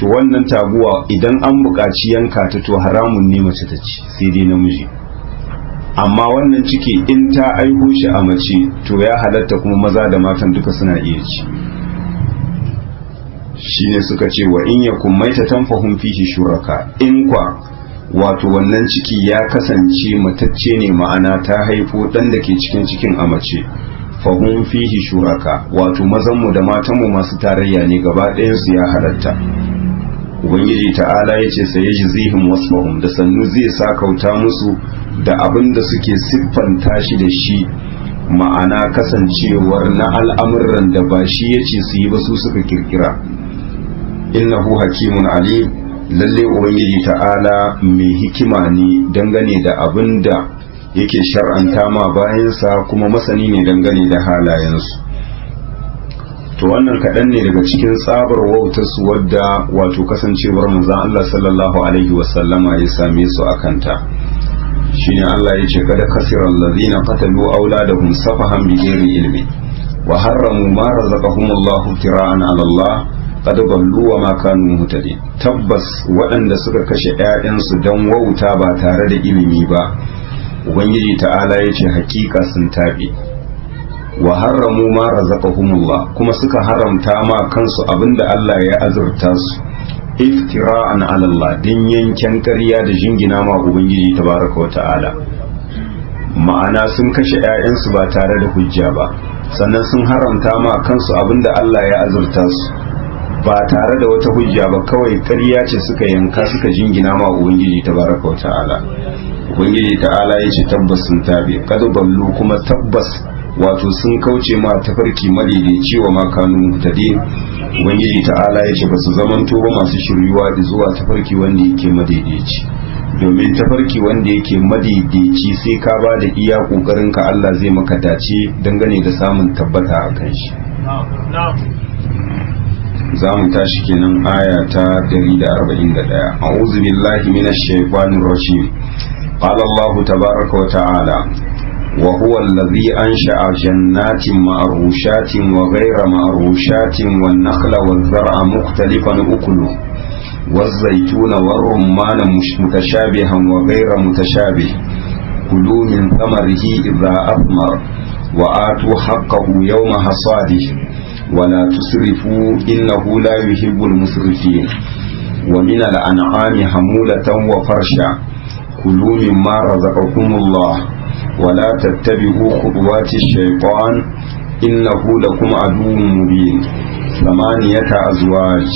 to wannan taguwa idan an buƙaci yanka ta to haramun ne mace ta ci, sai dai namiji. Amma wannan ciki in ta aihu shi a mace, to ya halatta kuma maza da matan duka suna iya ci. Shine suka ce wa in yakun maitatan fahum fihi shuraka, in kwa wato wannan ciki ya kasance matacce ne, ma'ana ta haifo dan da ke cikin cikin a mace, fahum fihi shuraka, wato mazanmu da matanmu masu tarayya ne, gaba ɗayan su ya halatta. Ubangiji ta'ala ya ce sai yaji zihim wasfahum, da sannu zai sa kauta musu da abin da suke siffanta shi da shi, ma'ana kasancewar na al'amuran da ba shi ya ce su yi ba su suka kirkira. Innahu hakimun alim, lalle Ubangiji ta'ala mai hikima ne dangane da abin da yake shar'anta ma bayansa, kuma masani ne dangane da halayensu. To wannan kaɗan ne daga cikin tsabar wautarsu wadda wato kasancewar manzon Allah sallallahu alaihi wasallama ya same su a kanta. Shine Allah ya ce kada kasiran allazina qatalu auladahum safahan bighairi ilmi wa harramu ma razaqahumullahu tira'an 'ala Allah qad ballu wa ma kanu muhtadin. Tabbas waɗanda suka kashe ƴaƴansu dan wauta ba tare da ilimi ba, Ubangiji ta'ala ya ce hakika sun tabe. Wa harramu ma razaqahumullah, kuma suka haramta ma kansu abinda Allah ya azurta su, iftira'an 'ala Allah, din yanken ƙarya da jingina ma Ubangiji tabaraka wa ta'ala. Ma'ana sun kashe ƴaƴansu ba tare da hujja ba, sannan sun haramta ma kansu abinda Allah ya azurta su ba tare da wata hujja ba, kawai ƙarya ce suka yanka suka jingina ma Ubangiji tabaraka wa ta'ala. Ubangiji ta'ala ya ce tabbas sun tabe, kad ballu, kuma tabbas wato sun kauce ma tafarki madaidaici wa makanu mutade. Ubangiji ta'ala ya ce ba su zamanto ba masu shiryuwa zuwa tafarki wanda yake madaidaici, domin tafarki wanda yake madaidaici sai ka ba da iya kokarin ka, Allah zai maka dace dangane da samun tabbata a kan shi. za mu tashi kenan aya ta 141. a'udhu billahi minash shaitanir rajim. qala Allah tabaaraka wa ta'ala wa huwa alladhi ansha'a jannatin ma'rushatin wa ghayra ma'rushatin wan nakhla waz zar'a mukhtalifan ukuluhu waz zaytuna war rumman mutashabihan wa ghayra mutashabih kulu min thamarihi idha athmar wa atu haqqahu yawma hasadihi ولا تسرفوا إنه لا يحب المسرفين ومن الأنعام حمولة وفرشا كلوا مما رزقكم الله ولا تتبعوا خطوات الشيطان إنه لكم عدو مبين 8 أزواج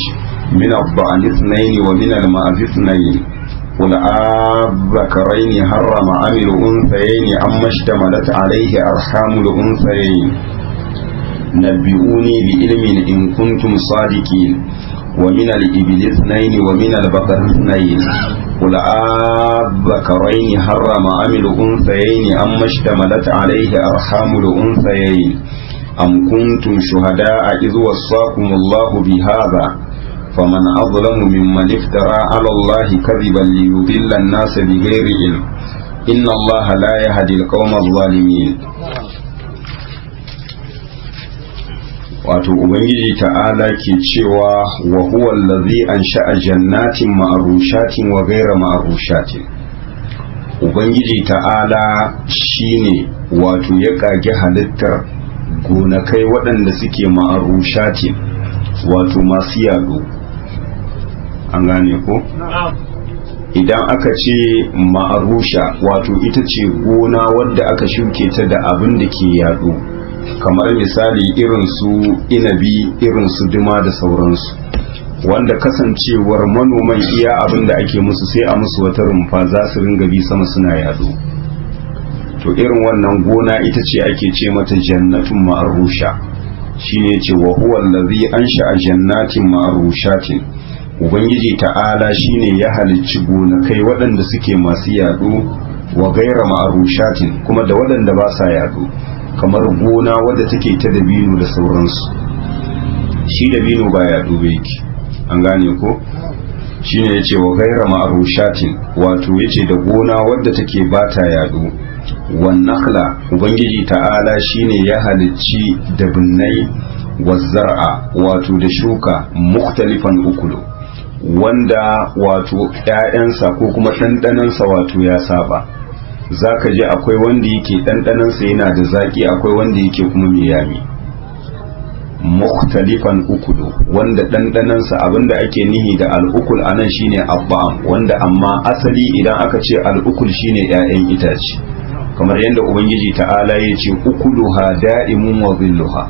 من الضأن 2 ومن المعز 2 قل أذكرين حرم أم الأنثيين أما اشتملت عليه أرحام الأنثيين نبئوني بعلم إن كنتم صادقين ومن الإبل 2 ومن البقر 2 قل أذكرين حرم أم الأنثيين أما اشتملت عليه أرحام الأنثيين أم كنتم شهداء إذ وصاكم الله بهذا فمن أظلم ممن افترى على الله كذبا ليضل الناس بغير علم إن الله لا يهدي القوم الظالمين. wato ubangiji ta'ala ke cewa wa huwa allazi ansha'a jannatin ma'rushatin wa ghayra ma'rushatin. Ubangiji ta'ala shine wato ya kage halittar gonakai waɗanda suke ma'rushatin wato masu yado. An gane ko? Idan aka ce ma'arusha wato ita ce gona wadda aka shuke ta da abin da ke yado, kamar misali irin su inabi, irin su duma da sauransu, wanda kasancewar manoman iya abin da ake musu sai a musu wata rumfa za su ringa bi sama suna yado. To irin wannan gona ita ce ake ce mata jannatun ma'arusha. Shine ce wa huwa allazi ansha'a jannatin ma'arushatin. Ubangiji ta'ala shine ya halicci gonakai waɗanda suke masu yado wa gaira ma'arushatin, kuma da waɗanda ba sa yado, kamar gona wadda take ta dabino da sauransu. Shi dabino ba yado ba yake, an gane ko? Shine yace wa gaira ma'arushatin, wato yace da gona wadda take ba ta yado. Wan nakhla, ubangiji ta'ala shine ya halicci dabinnai wa zar'a, wato da shuka mukhtalifan ukulu, wanda wato ‘ya'yansa ko kuma ɗanɗanansa wato ya saba. Za ka ji akwai wanda yake ɗanɗanansa yana da zaƙi, akwai wanda yake kuma mai yami. Mukhtalifan ukulu, wanda ɗanɗanansa abinda ake nihi da al'ukul a nan shine abba'am, wanda amma asali idan aka ce al'ukul shine ‘ya'yan itace, kamar yadda Ubangiji ta'ala ya ce ukuluha da'imun wa zilluha.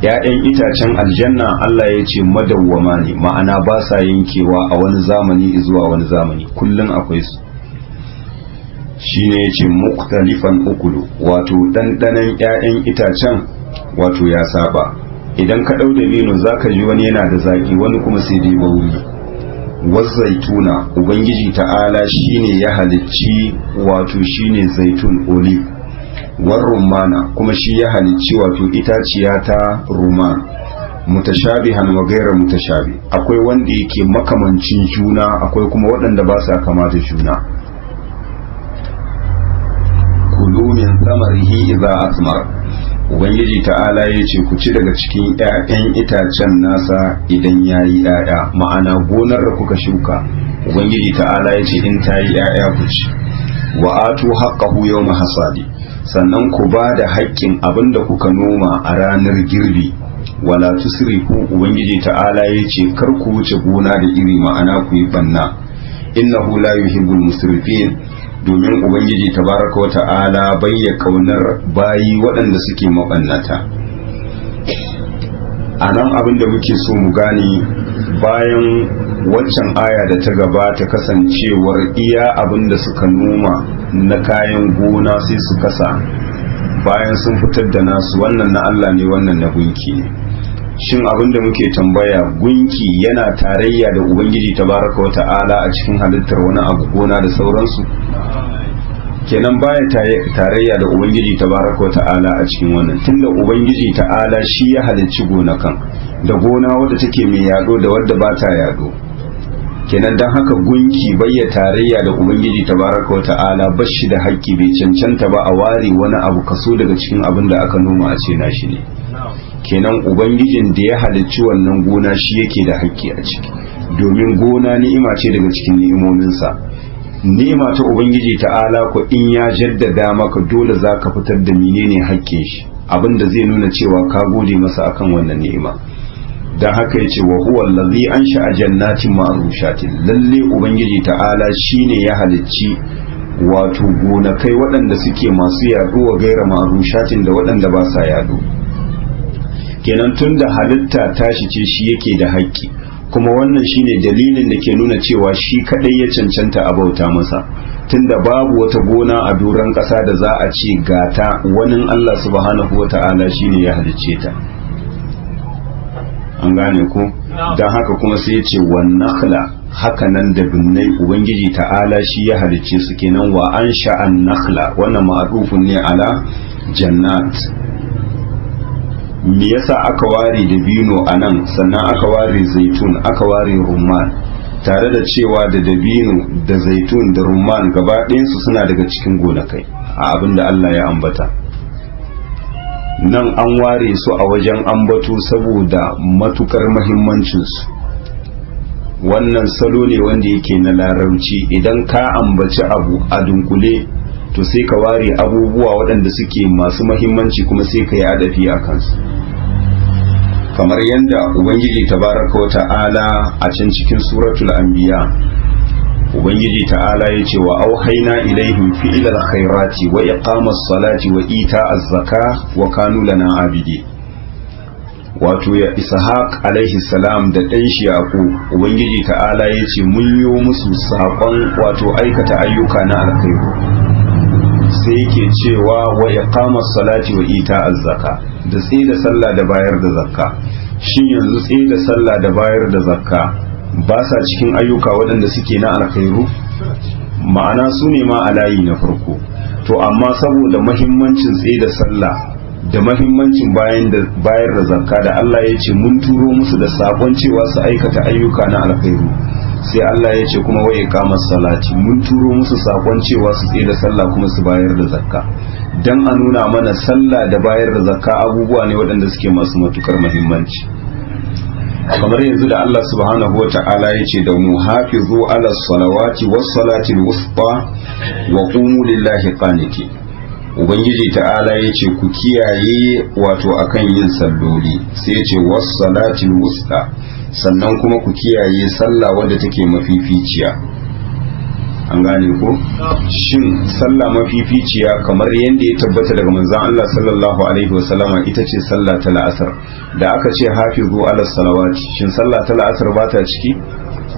‘Ya'yan itacen aljanna Allah ya ce madawwama ne, ma'ana ba sa yankewa a wani zamani zuwa wani zamani, kullum akwai su. Shi ne ya ce muktalifan ukulu, wato ɗanɗanon ‘ya'yan itacen wato ya saba. Idan ka ɗau dabino za ka ji wani yana da zaƙi, wani kuma sai dai bauri. Wazzaituna, Ubangiji ta'ala shi ne ya halicci wato shi ne zaitun olive. War rumana, kuma shi ya halicci wato itaciya ta ruman. Mutashabihan wa gairar mutashabi, akwai wanda yake makamancin juna, akwai kuma waɗanda ba sa kama da juna. Kulu min samarihi idza asmar, Ubangiji ta'ala ya ce ku ci daga cikin ‘ya'yan itacen nasa idan ya yi ‘ya'ya, ma'ana gonar da kuka shuka, Ubangiji ta'ala ya ce in ta yi ‘ya'ya ku ci. Wa atu haqqahu yawma hasadi, sannan ku ba da haƙƙin abin da kuka noma a ranar girbi. Wala tusrifu, Ubangiji ta'ala ya ce kar ku wuce gona da iri, ma'ana ku yi banna. Innahu la yuhibbul musrifin, domin Ubangiji tabaraka wa ta'ala bayya kaunar bayi waɗanda suke mabannata. A nan abin da muke so mu gane, bayan waccan aya da ta gabata kasancewar iya abin da suka noma na kayan gona sai su kasa, bayan sun fitar da nasu, wannan na Allah ne, wannan na gunki ne. Shin abin da muke tambaya, gunki yana tarayya da Ubangiji tabaraka wa ta'ala a cikin halittar wani abu, gona da sauransu? kenan baya tarayya da ubangiji tabaraka wa ta'ala a cikin wannan, tunda ubangiji ta'ala shi ya halicci gonakan, da gona wadda take mai yado da wadda ba ta yado. Kenan dan haka gunki bayya tarayya da ubangiji tabaraka wa ta'ala bashi da haƙƙi, bai cancanta ba a ware wani abu kaso daga cikin abin da aka noma a ce nashi ne. Kenan ubangijin da ya halicci wannan gona shi yake da haƙƙi a ciki, domin gona ni'ima ce daga cikin ni'imominsa. Ni'ima ta ubangiji ta'ala ko in ya jaddada maka dole za ka fitar da menene haƙƙin shi, abinda zai nuna cewa ka gode masa akan wannan ni'ima. Dan haka yace wa huwa allazi ansha'a jannatin ma'rushatin, lalle ubangiji ta'ala shine ya halicci wato gonakai waɗanda suke masu yaduwa gaira ma'rushatin da waɗanda ba sa yado. Kenan tunda halitta tashi ce shi yake da haƙƙi, kuma wannan shine dalilin da ke nuna cewa shi kadai ya cancanta a bauta masa, tunda babu wata gona a doron ƙasa da za a ce gata wani Allah subhanahu wata'ala shine ya halicce ta. An gane ku? Don haka kuma sai ya ce wa nakhla, haka nan da binnai ubangiji ta'ala shi ya halicce su. Kenan wa an sha'an nakhla, wannan ma'rufun ne ala jannat. Me yasa aka ware dabino a nan, sannan aka ware zaitun, aka ware rumman, tare da cewa da dabino da zaitun da rumman gaba ɗayansu suna daga cikin gonakai a abin da Allah ya ambata. Nan an ware su a wajen ambato saboda matukar mahimmancinsu. Wannan salo ne wanda yake na larabci, idan ka ambaci abu a dunkule to sai ka ware abubuwa waɗanda suke masu mahimmanci kuma sai ka yi adafi a kansu, kamar yadda ubangiji tabaraka wa ta'ala a can cikin suratul anbiya ubangiji ta'ala ya ce wa auhaina ilaihim fi'ilal khairati wa iqamas salati wa ita'az zaka wa kanu lana abidi. Wato ya ishaq alaihi salam da ɗan shi yaqub ubangiji ta'ala ya ce mun yi musu saƙon wato aikata ayyuka na alkhairu, sai yake cewa wa iqamas salati wa ita'az zaka, da tsaye da sallah da bayar da zakka. Shin yanzu tsaye da sallah da bayar da zakka ba sa cikin ayyuka waɗanda suke na alkhairu? Ma'ana su ne ma a layi na farko. To amma saboda mahimmancin tsaye da sallah da mahimmancin bayar da zakka da Allah ya ce mun turo musu da sakon cewa su aikata ayyuka na alkhairu, sai Allah ya ce kuma wa iqamas salati, mun turo musu sakon cewa su tsaye da sallah kuma su bayar da zakka, dan a nuna mana sallah da bayar da zakka abubuwa ne waɗanda suke masu matukar muhimmanci. Kamar yanzu da Allah subhanahu wa ta'ala ya ce da mu hafizu ala salawati was salati al-wusta wa qumu lillahi qanitin. Ubangiji ta'ala ya ce ku kiyaye wato akan yin salloli, sai ya ce was salati al-wusta, sannan kuma ku kiyaye sallah wadda take mafificiya. An gane ko? Shin sallah mafificiya kamar yadda ya tabbata daga manzon Allah sallallahu alaihi wasallama ita ce sallah ta la'asar. Da aka ce hafizu ala salawati, shin sallah ta la'asar ba ta ciki?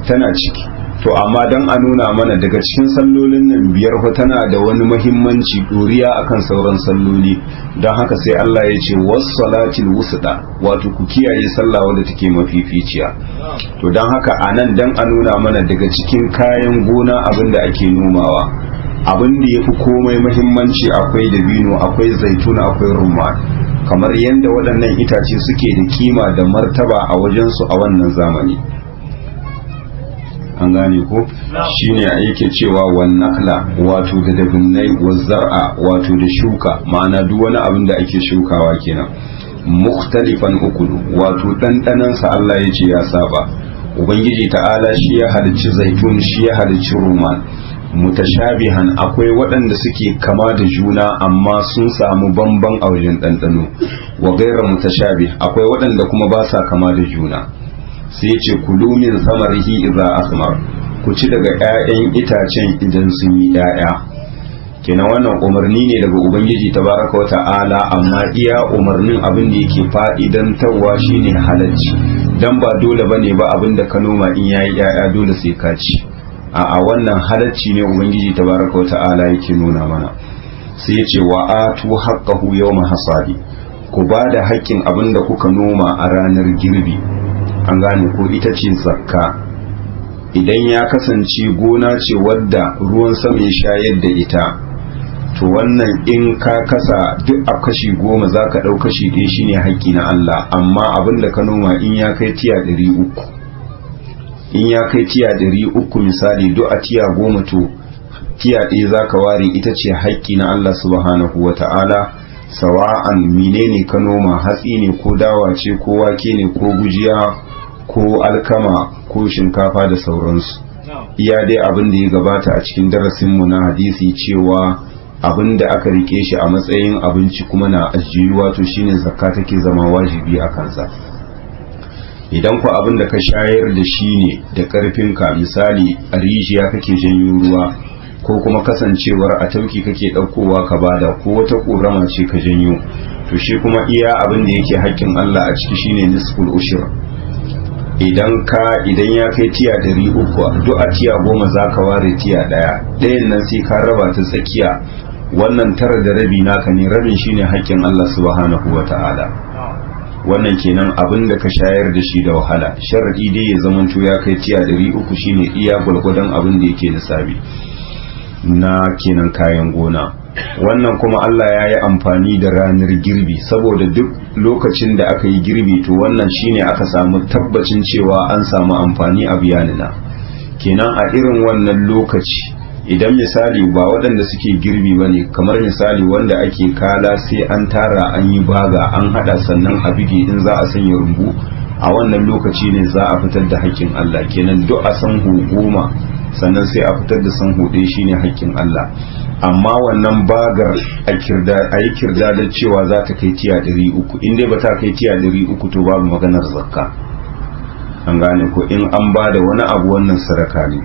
Tana ciki. To amma dan a nuna mana daga cikin sallolin nan biyar fa tana da wani muhimmanci doriya akan sauran salloli, don haka sai Allah ya ce was salatil wusta, wato ku kiyaye sallah wadda take mafificiya. To don haka anan dan a nuna mana daga cikin kayan gona abinda ake nomawa, abin da yafi komai muhimmanci akwai dabino, akwai zaitun, akwai rumman, kamar yadda waɗannan itace suke da kima da martaba a wajensu a wannan zamani. An gane ko? Shine yake cewa wan nakla, wato da dabinnai, wa zar'a, wato da shuka, ma'ana duk wani abin da ake shukawa kenan. Mukhtalifan ukulu, wato ɗanɗanansa Allah ya ce ya saba. Ubangiji ta'ala shi ya halicci zaitun, shi ya halicci rumman. Mutashabihan, akwai waɗanda suke kama da juna amma sun samu bamban a wajen ɗanɗano. Wa gaira mutashabih, akwai waɗanda kuma ba sa kama da juna. Sai ce kulu min samarihi idza asmar, ku ci daga ƴaƴan itacen idan sun yi ƴaƴa. Kenan wannan umarni ne daga ubangiji tabaraka wa ta'ala, amma iya umarnin abin da yake fa'idantarwa shine halacci, dan ba dole bane ba abin da ka noma in yayi ƴaƴa dole sai ka ci. A'a, wannan halacci ne ubangiji tabaraka wa ta'ala yake nuna mana. Sai ya ce wa atu haqqahu yawma hasadi, ku ba da haƙƙin abin da kuka noma a ranar girbi. An gane ko? Ita ce zakka. Idan ya kasance gona ce wadda ruwan sama ya shayar da ita, to wannan in ka kasa duk a kashi 10 za ka ɗau kashi 1 shine haƙƙi na Allah, amma abin da ka noma in ya kai tiya 300, in ya kai tiya 300 misali duk a tiya 10 to tiya 1 za ka ware ita ce haƙƙi na Allah subhanahu wa ta'ala. Sawa'an menene ka noma, hatsi ne ko dawa ce ko wake ne ko gujiya ko alkama ko shinkafa da sauransu. Iya dai abin da ya gabata a cikin darasinmu na hadisi cewa abin da aka rike shi a matsayin abinci kuma na ajiyuwa to shine zakka take zama wajibi a kansa. Idan ku abin da ka shayar da shi ne da ƙarfinka, misali a rijiya kake janyo ruwa ko kuma kasancewar a tauki kake ɗaukowa ka bada ko wata ƙorama ce ka janyo, to shi kuma iya abin da yake haƙƙin Allah a ciki shine nisful ushur. Idan ya kai tiya 300 duk a tiya 10 za ka ware tiya ɗayan nan sai ka raba ta tsakiya, wannan 9 da rabi naka ne, rabin shine haƙƙin Allah subhanahu wa ta'ala. Wannan kenan abin da ka shayar da shi da wahala, sharadi dai ya zamanto ya kai tiya 300 shine iya gwalgwadon abin da yake nisabi na kenan kayan gona. Wannan kuma Allah ya yi amfani da ranar girbi, saboda duk lokacin da aka yi girbi to wannan shine aka samu tabbacin cewa an samu amfani a biyanina. Kenan a irin wannan lokaci idan misali ba waɗanda suke girbi ba ne, kamar misali wanda ake kala sai an tara an yi baga an hada sannan a bige in za a sanya rumbu, a wannan lokaci ne za a fitar da haƙƙin Allah. Kenan duk a san 10 sannan sai a fitar da san 1 shine haƙƙin Allah. Amma wannan bagar a yi kirda da cewa za ta kai tiya 300, in dai ba ta kai tiya 300 to babu maganar zakka. An gane ko in an ba da wani abu wannan sadaka ne.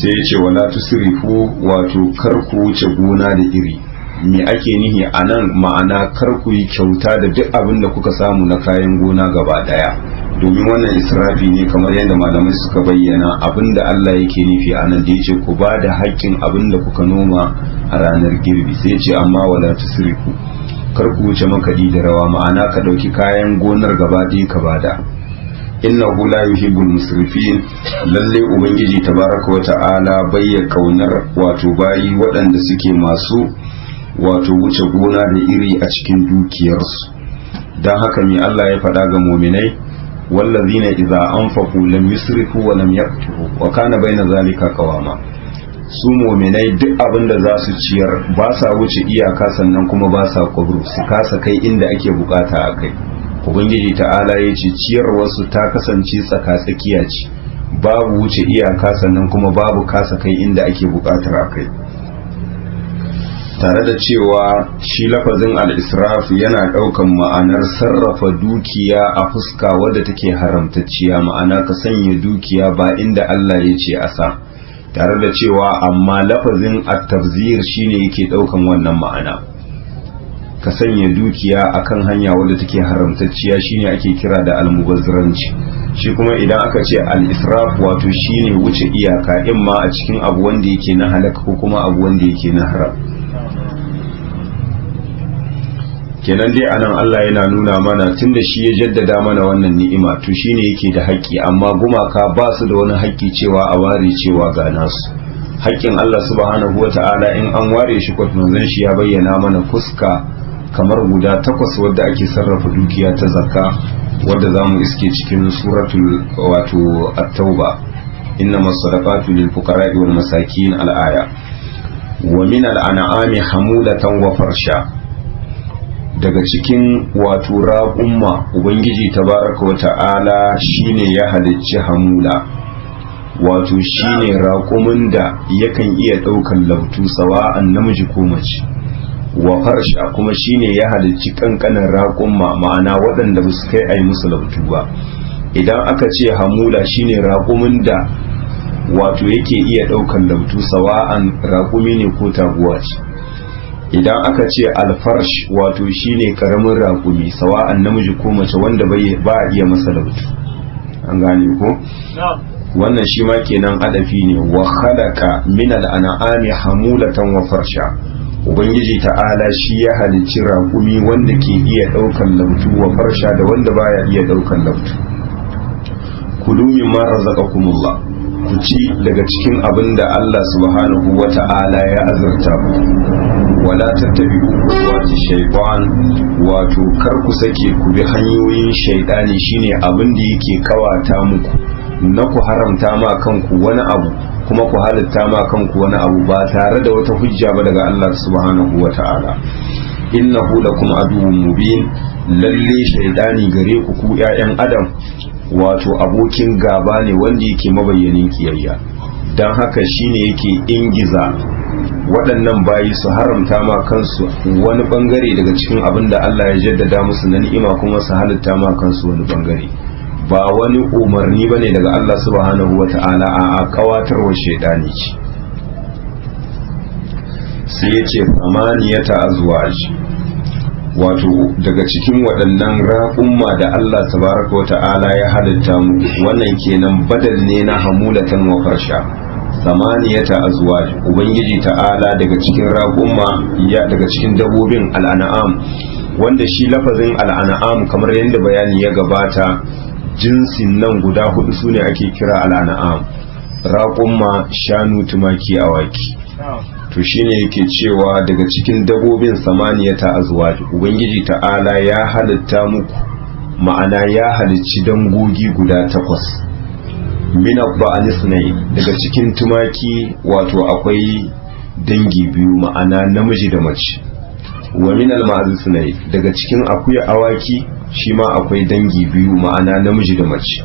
Sai ce wala tusrifu, wato kar ku wuce gona da iri. Me ake nihi a nan? Ma'ana kar ku yi kyauta da duk abin da kuka samu na kayan gona gaba daya, domin wannan israfi ne kamar yadda malamai suka bayyana. Abin da Allah yake nufi a nan da yace ku ba da haƙƙin abin da kuka noma a ranar girbi, sai ce amma wala tusrifu, kar ku wuce makaɗi da rawa, ma'ana ka ɗauki kayan gonar gaba ɗaya ka bada. innahu la yuhibbul musrifin, lalle ubangiji tabaraka wa ta'ala bayya kaunar wato bayi waɗanda suke masu wato wuce gona da iri a cikin dukiyarsu. dan haka mai Allah ya faɗa ga mu'minai, wallazina idza anfaqu lam yusrifu wa lam yaqtu wa kana baina zalika qawama. Su mu'minai duk abin da za su ciyar ba sa wuce iyaka, sannan kuma ba sa kubru su kasa kai inda ake bukata a kai. Ubangiji ta'ala ya ce ciyarwarsu ta kasance tsaka-tsakiya ce, babu wuce iyaka sannan kuma babu kasa kai inda ake bukatar a kai. Tare da cewa shi lafazin al-israf yana daukan ma'anar sarrafa dukiya a fuska wadda take haramtacciya, ma'ana ka sanya dukiya ba inda Allah ya ce a sa. Tare da cewa amma lafazin at-tabzir shine yake daukan wannan ma'ana, ka sanya dukiya akan hanya wadda take haramtacciya shine ake kira da almubazziranci. Shi kuma idan aka ce al-israf wato shine wuce iyaka, imma a cikin abu wanda yake na halaka ko kuma abu wanda yake na haram. Kenan dai anan Allah yana nuna mana tunda shi ya jaddada mana wannan ni'ima to shine yake da haƙƙi, amma gumaka ba su da wani haƙƙi cewa a ware cewa ga nasu. Haƙƙin Allah subhanahu wata'ala in an ware shi kwatmanzan shi ya bayyana mana fuska kamar guda 8 wadda ake sarrafa dukiya ta zakka, wadda za mu iske cikin suratul wato at-tauba, innamas sadaqatu lil fuqara'i wal masakin al-aya. Wa min al-an'ami hamulatan wa farsha, daga cikin wato raƙumma ubangiji tabaraka wa ta'ala shine ya halicci hamula, wato shine raƙumin da yakan iya ɗaukan lautu sawa'an namiji ko mace. Wa farsha kuma shine ya halicci kankanin raƙumma, ma'ana waɗanda ba su kai ai musu lautu ba. Idan aka ce hamula shine raƙumin da wato yake iya ɗaukan lautu sawa'an raƙumi ne ko taguwa ce. Idan aka ce alfarsh wato shine karamin raƙumi sawa'an namiji ko mace wanda ba a iya masa lautu. An gane ko? Wannan shi ma kenan adafi ne. Wa khalaqa min al-an'ami hamulatan wa farsha, ubangiji ta'ala shi ya halicci raƙumi wanda ke iya ɗaukan lautu wa farsha da wanda baya iya ɗaukan lautu. Kulu mimma razaqakumullah, ku ci daga cikin abin da Allah subhanahu wata'ala ya azurta ku wala tattabi'u khutuwati shaytan wato kar ku sake ku bi hanyoyin shaytani shine abin da yake kawata muku na ku haramta ma kanku wani abu kuma ku halitta ma kanku wani abu ba tare da wata hujja ba daga Allah subhanahu wata'ala innahu lakum aduwwun mubin lalle shaydani gare ku ku ƴaƴan adam wato abokin gaba ne wanda yake mabayyanin kiyayya dan haka shine yake ingiza waɗannan bayi su haramta ma kansu wani bangare daga cikin abin da Allah ya jaddada musu na ni'ima kuma su halitta ma kansu wani bangare ba wani umarni bane daga Allah subhanahu wata'ala a kawatarwa shaydani ce sai ya ce samaniyata azwaj wato daga cikin waɗannan raƙumma da Allah tabaraka wa ta'ala ya halitta mu wannan kenan badal ne na hamulatan wa farsha samaniyata azwaj ubangiji ta'ala daga cikin raƙumma ya daga cikin dabbobin al'an'am wanda shi lafazin al'an'am kamar yadda bayani ya gabata jinsin nan guda hudu sune ake kira al'an'am raƙumma shanu tumaki awaki to shine yake cewa daga cikin dabobin samaniyata azwaj ubangiji ta'ala ya halitta muku ma'ana ya halicci dangogi guda 8 min abba'anisnai daga cikin tumaki wato akwai dangi biyu ma'ana namiji da mace wa min alma'azisnai daga cikin akuya awaki shi ma akwai dangi biyu ma'ana namiji da mace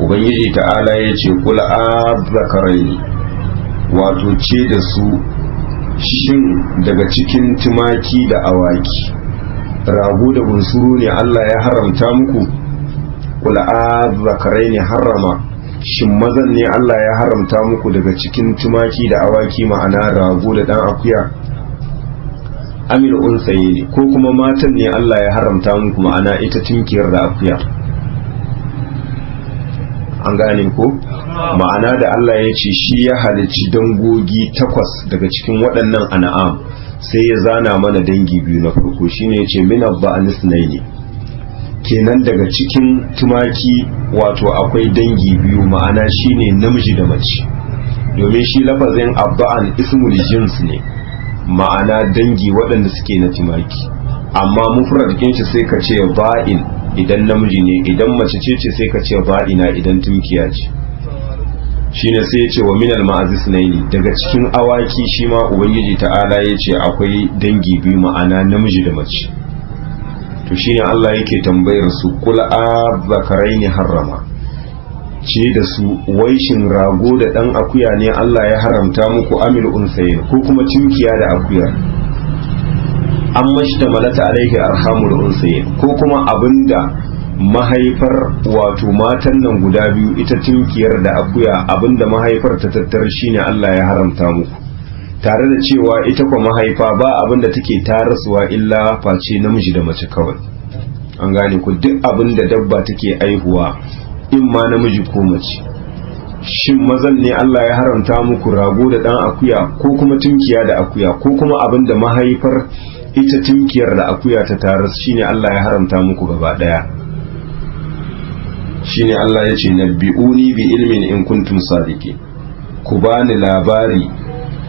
ubangiji ta'ala ya ce kula azzakaraini wato ce da su shin daga cikin tumaki da awaki rago da bunsuru ne Allah ya haramta muku kula azzakarai ne harama shin mazan ne Allah ya haramta muku daga cikin tumaki da awaki ma'ana rago da dan akuya amil unsaye ne ko kuma matan ne Allah ya haramta muku ma'ana ita tinkiyar da akuya an gane ko ma'ana da Allah ya ce shi ya halicci dangogi 8 daga cikin waɗannan an'am sai ya zana mana dangi biyu na farko shine ya ce min abba'anisnaini kenan daga cikin tumaki wato akwai dangi biyu ma'ana shine namiji da mace domin shi lafazin abba'an ismul jins ne ma'ana dangi waɗanda suke na tumaki amma mufrad kin shi sai ka ce ba'in idan namiji ne idan mace ce sai ka ce ba'ina idan tunkiya ce shine sai ya ce wa minal ma'azisnaini daga cikin awaki shi ma ubangiji ta'ala ya ce akwai dangi biyu ma'ana namiji da mace to shine Allah yake tambayar su kul azzakaraini harrama ce da su waishin rago da dan akuya ne Allah ya haramta muku amil unsayin ko kuma tunkiya da akuya an mashtamalata alaihi arhamul unsayin ko kuma abinda mahaifar wato matan nan guda biyu ita tunkiyar da akuya abinda mahaifar ta tattar shine Allah ya haramta muku tare da cewa ita kwa mahaifa ba abinda take tarasuwa illa face namiji da mace kawai an gane ku duk abinda dabba take aihuwa in ma namiji ko mace shin mazan ne Allah ya haramta muku rago da dan akuya ko kuma tunkiya da akuya ko kuma abinda mahaifar ita tunkiyar da akuya ta taras shine Allah ya haramta muku gaba daya shine Allah ya ce nabbi'uni bi ilmin in kuntum sadiqin ku bani labari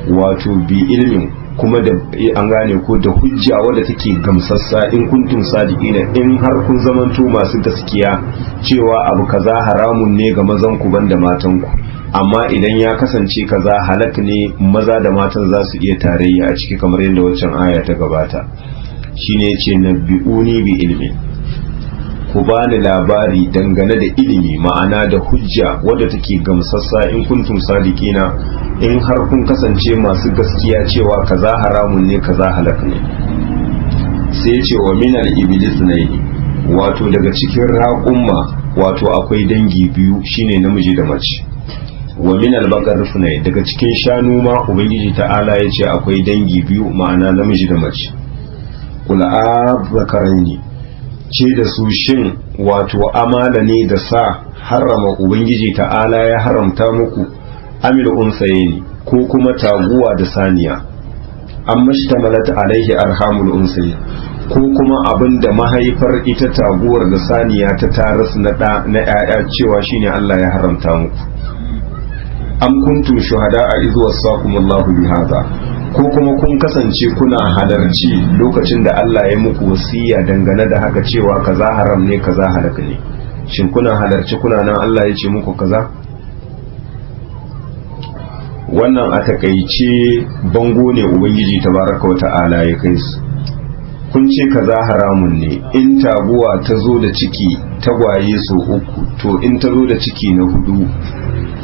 wato bi ilmin kuma da an gane ko da hujja wadda take gamsassa in kuntum sadiqin in har kun zamanto masu gaskiya cewa abu kaza haramun ne ga mazan ku banda matan ku amma idan ya kasance kaza halak ne maza da matan za su iya tarayya a ciki kamar yadda waccan aya ta gabata shine yace nabbi'uni bi ilmin ku bani labari dangane da ilimi ma'ana da hujja wadda take gamsassa in kuntum sadiqina in har kun kasance masu gaskiya cewa kaza haramun ne kaza halak ne sai ce wa minal iblis ne wato daga cikin raƙumma wato akwai dangi biyu shine namiji da mace wa minal baqar ne daga cikin shanu ma ubangiji ta'ala ya ce akwai dangi biyu ma'ana namiji da mace kul azzakaraini ce da su shin wato amala ne da sa harama ubangiji ta'ala ya haramta muku amil unsayeni ko kuma taguwa da saniya an mashtamalat alaihi arhamul unsayi ko kuma abin da mahaifar ita taguwar da saniya ta taras na ƴaƴa cewa shine Allah ya haramta muku am kuntum shuhada'a idh wassakumullahu bihadha, ko kuma kun kasance kuna halarci lokacin da Allah ya muku wasiya dangane da haka cewa kaza haram ne kaza halaka ne, shin kuna halarci kuna nan Allah ya ce muku kaza? Wannan a takaice bango ne ubangiji tabaraka wa ta'ala ya kai su. Kun ce kaza haramun ne, in taguwa ta zo da ciki tagwaye so uku, to in ta zo da ciki na hudu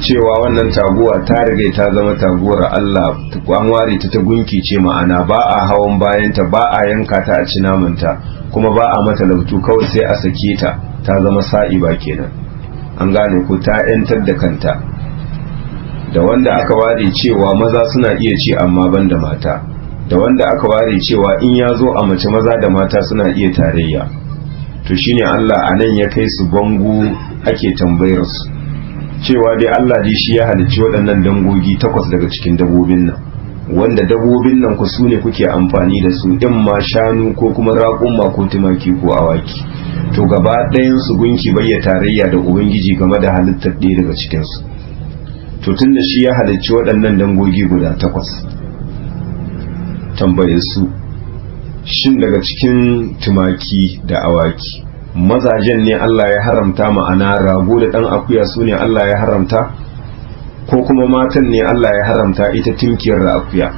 cewa wannan taguwa ta riga ta zama taguwar Allah, an ware ta gunki ce, ma'ana ba a hawan bayanta, ba a yanka ta a ci namanta, kuma ba a mata lautu, kawai sai a sake ta, ta zama sa'iba kenan. An gane ku, ta 'yantar da kanta. Da wanda aka ware cewa maza suna iya ci amma ban da mata, da wanda aka ware cewa in ya zo a mace maza da mata suna iya tarayya. To shine Allah a nan ya kai su bango ake tambayar su cewa dai Allah dai shi ya halicci waɗannan dangogi 8 daga cikin dabbobin nan, wanda dabbobin nan ku sune kuke amfani da su, in ma shanu ko kuma raƙumma ko tumaki ko awaki. To gaba ɗayan su gunki bayya tarayya da ubangiji game da halittar ɗaya daga cikin su. To tunda shi ya halicci waɗannan dangogi guda 8, tambaye su, shin daga cikin tumaki da awaki mazajen ne Allah ya haramta, ma'ana rago da ɗan akuya su ne Allah ya haramta, ko kuma matan ne Allah ya haramta, ita tinkiyar da akuya,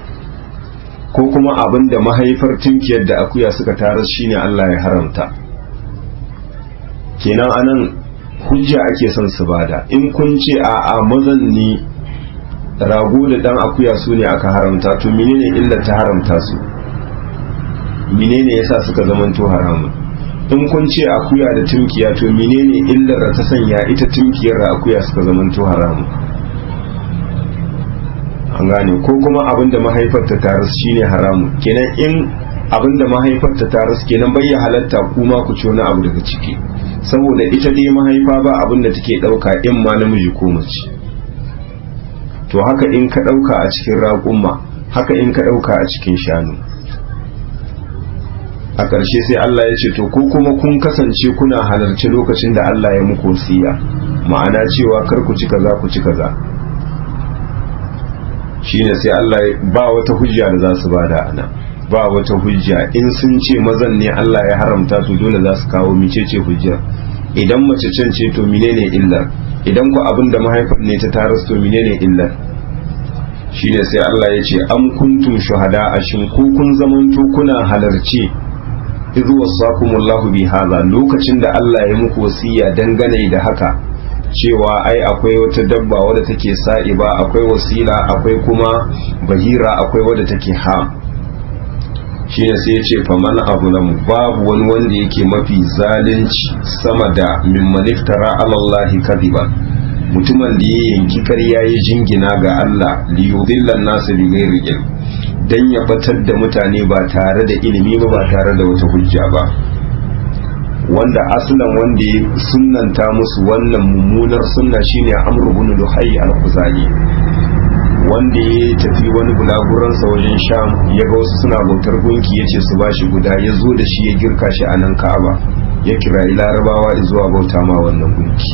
ko kuma abin da mahaifar tinkiyar da akuya suka tarar shi ne Allah ya haramta? Kenan anan hujja ake son su bada. In kun ce a mazan ne rago da ɗan akuya su ne aka haramta, to menene illar ta haramta su, menene yasa suka zamanto haramun? In kun ce akuya da tunkiya, to menene illar da ta sanya ita tunkiyar da akuya suka zamanto haramun? An gane, ko kuma abin da mahaifar ta taras shine haramun. Kenan in abin da mahaifar ta taras, kenan bai ya halatta kuma ku ci wani abu daga ciki, saboda ita dai mahaifa ba abin da take dauka, in ma namiji ko mace. To haka in ka dauka a cikin raƙumma, haka in ka dauka a cikin shanu. A ƙarshe sai Allah ya ce, to ko kuma kun kasance kuna halarci lokacin da Allah ya muku wasiya, ma'ana cewa kar ku ci kaza ku ci kaza. Shine sai Allah ba wata hujja da za su bada ana, ba wata hujja. In sun ce mazan ne Allah ya haramta, to dole za su kawo micece hujja. Idan mace can ce, to menene illar? Idan ku abin da mahaifar ne ta taras, to menene illar? Shine sai Allah ya ce, am kuntum shuhada, ashin ku kun zamanto kuna halarci idh wasakumullahu bi hadha, lokacin da Allah ya muku wasiya dangane da haka, cewa ai akwai wata dabba wadda take sa'iba, akwai wasila, akwai kuma bahira, akwai wadda take ha. Shine sai ya ce, faman azlamu, babu wani wanda yake mafi zalunci sama da mimman iftara ala Allah kadiban, mutumin da ya yanki ƙarya ya jingina ga Allah, li yudilla an-nas bi ghairi ilm, dan ya batar da mutane ba tare da ilimi ba tare da wata hujja ba. Wanda aslan wanda ya sunnanta musu wannan mummunar sunna shine Amr ibn Luhay al-Khuzali, wanda ya tafi wani bulaguransa wajen Sham, ya ga wasu suna bautar gunki, yace su bashi guda, ya zo da shi ya girka shi a nan Ka'aba, ya kirayi Larabawa zuwa bauta ma wannan gunki.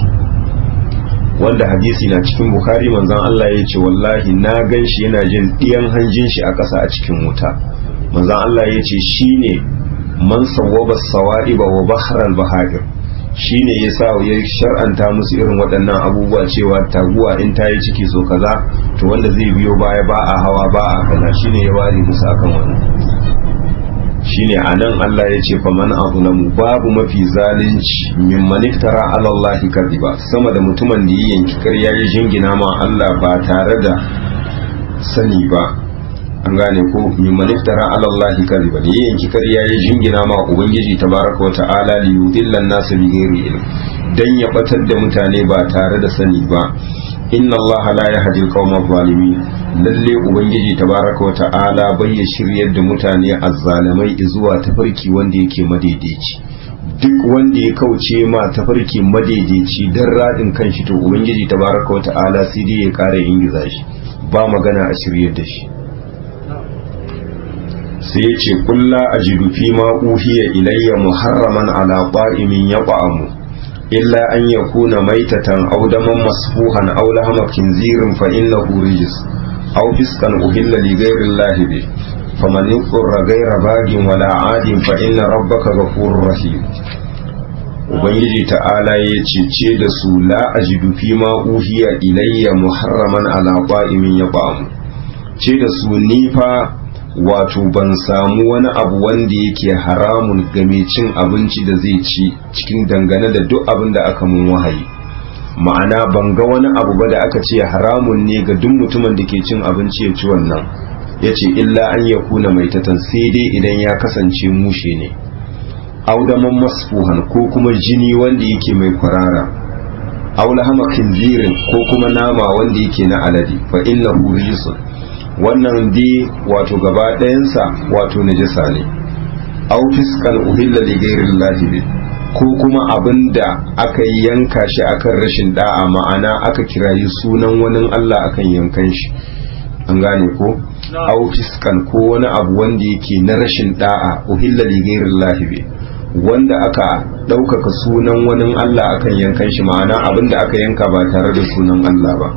Wanda hadisi na cikin Bukhari, manzon Allah ya ce, wallahi na gan shi yana jin ɗiyan hanjin shi a ƙasa a cikin wuta. Manzon Allah ya ce, shine man sawwaba sawa'iba wa bahral bahair, shine yasa ya shar'anta musu irin waɗannan abubuwa, cewa taguwa in ta yi ciki so kaza, to wanda zai biyo baya ba a hawa ba a kaza, shine ya ware musu akan wannan. Shine anan Allah ya ce, faman azlamu, babu mafi zalunci mimman iftara ala Allah kadiba, sama da mutumin da ya yanki ƙarya ya jingina ma Allah ba tare da sani ba. An gane ko, mimman iftara ala Allah kadiba, da ya yanki ƙarya ya jingina ma ubangiji tabaraka wa ta'ala, li yudilla an-nas bi ghairi ilm, dan ya batar da mutane ba tare da sani ba. Inna Allah la yahdi al-qawma adh-dhalimin, lalle ubangiji tabaraka wa ta'ala bai ya shiryar da mutane azzalamai zuwa tafarki wanda yake madaidaici. Duk wanda ya kauce ma tafarki madaidaici dan radin kanshi, to ubangiji tabaraka wa ta'ala sai dai ya kara ingiza shi, ba magana a shiryar da shi. Sai ya ce, kullu ajidu fi ma uhiya ilayya muharraman ala qa'imin yaqamu illa an yakuna maitatan aw daman masfuhan aw lahma khinzirin fa innahu rijs aw fiskan uhilla li ghayri llahi bi faman yuqra ghayra bagin wala adin fa inna rabbaka ghafurur rahim. Ubangiji ta'ala ya ce da su la ajidu fi ma uhiya ilayya muharraman ala qa'imin yaqam, ce da su ni fa wato ban samu wani abu wanda yake haramun game cin abinci da zai ci cikin dangane da duk abin da aka mun wahayi, ma'ana ban ga wani abu ba da aka ce haramun ne ga duk mutumin da ke cin abinci ya ci wannan, ya ce illa an ya kuna maitatan, sai dai idan ya kasance mushe ne, audaman masfuhan ko kuma jini wanda yake mai kwarara, aulahama khinzirin ko kuma nama wanda yake na alade, fa innahu rijsun, wannan dai wato gaba ɗayansa wato najasa ne. Aw fiskan uhilla li ghairillahi bi, ko kuma abinda aka yanka shi akan rashin da'a, ma'ana aka kirayi sunan wani Allah akan yankan shi, an gane ko? Aw fiskan ko wani abu wanda yake na rashin da'a, uhilla li ghairillahi bi, wanda aka ɗaukaka sunan wani Allah akan yankan shi, ma'ana abinda aka yanka ba tare da sunan Allah ba.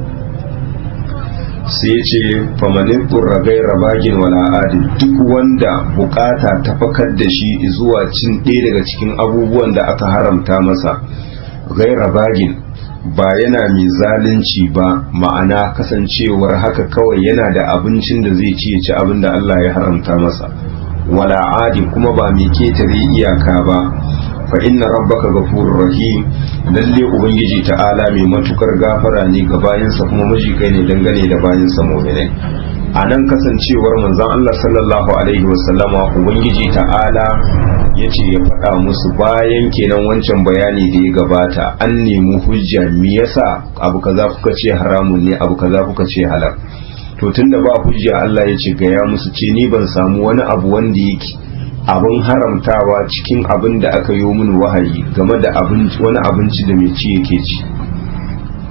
Sai ce famanin burra gaira bagin wala adin, duk wanda bukata ta fakar da shi zuwa cin ɗaya daga cikin abubuwan da aka haramta masa, gaira bagin ba yana mai zalunci ba, ma'ana kasancewar haka kawai yana da abincin da zai ci ya ci abin da Allah ya haramta masa, wala adin kuma ba mai ketare iyaka ba, fa inna rabbaka ghafurur rahim, lalle ubangiji ta'ala mai matukar gafara ne ga bayansa kuma majikai ne dangane da bayansa mu'minai. A nan kasancewar manzon Allah sallallahu alaihi wasallama, ubangiji ta'ala yace ya faɗa musu bayan kenan wancan bayani da ya gabata an nemi hujja me yasa abu kaza kuka ce haramun ne, abu kaza kuka ce halal. To tunda ba hujja, Allah yace ga ya musu ce ni ban samu wani abu wanda yake abin haramtawa cikin abin da aka yi min wahayi game da wani abinci da mai ci yake ci,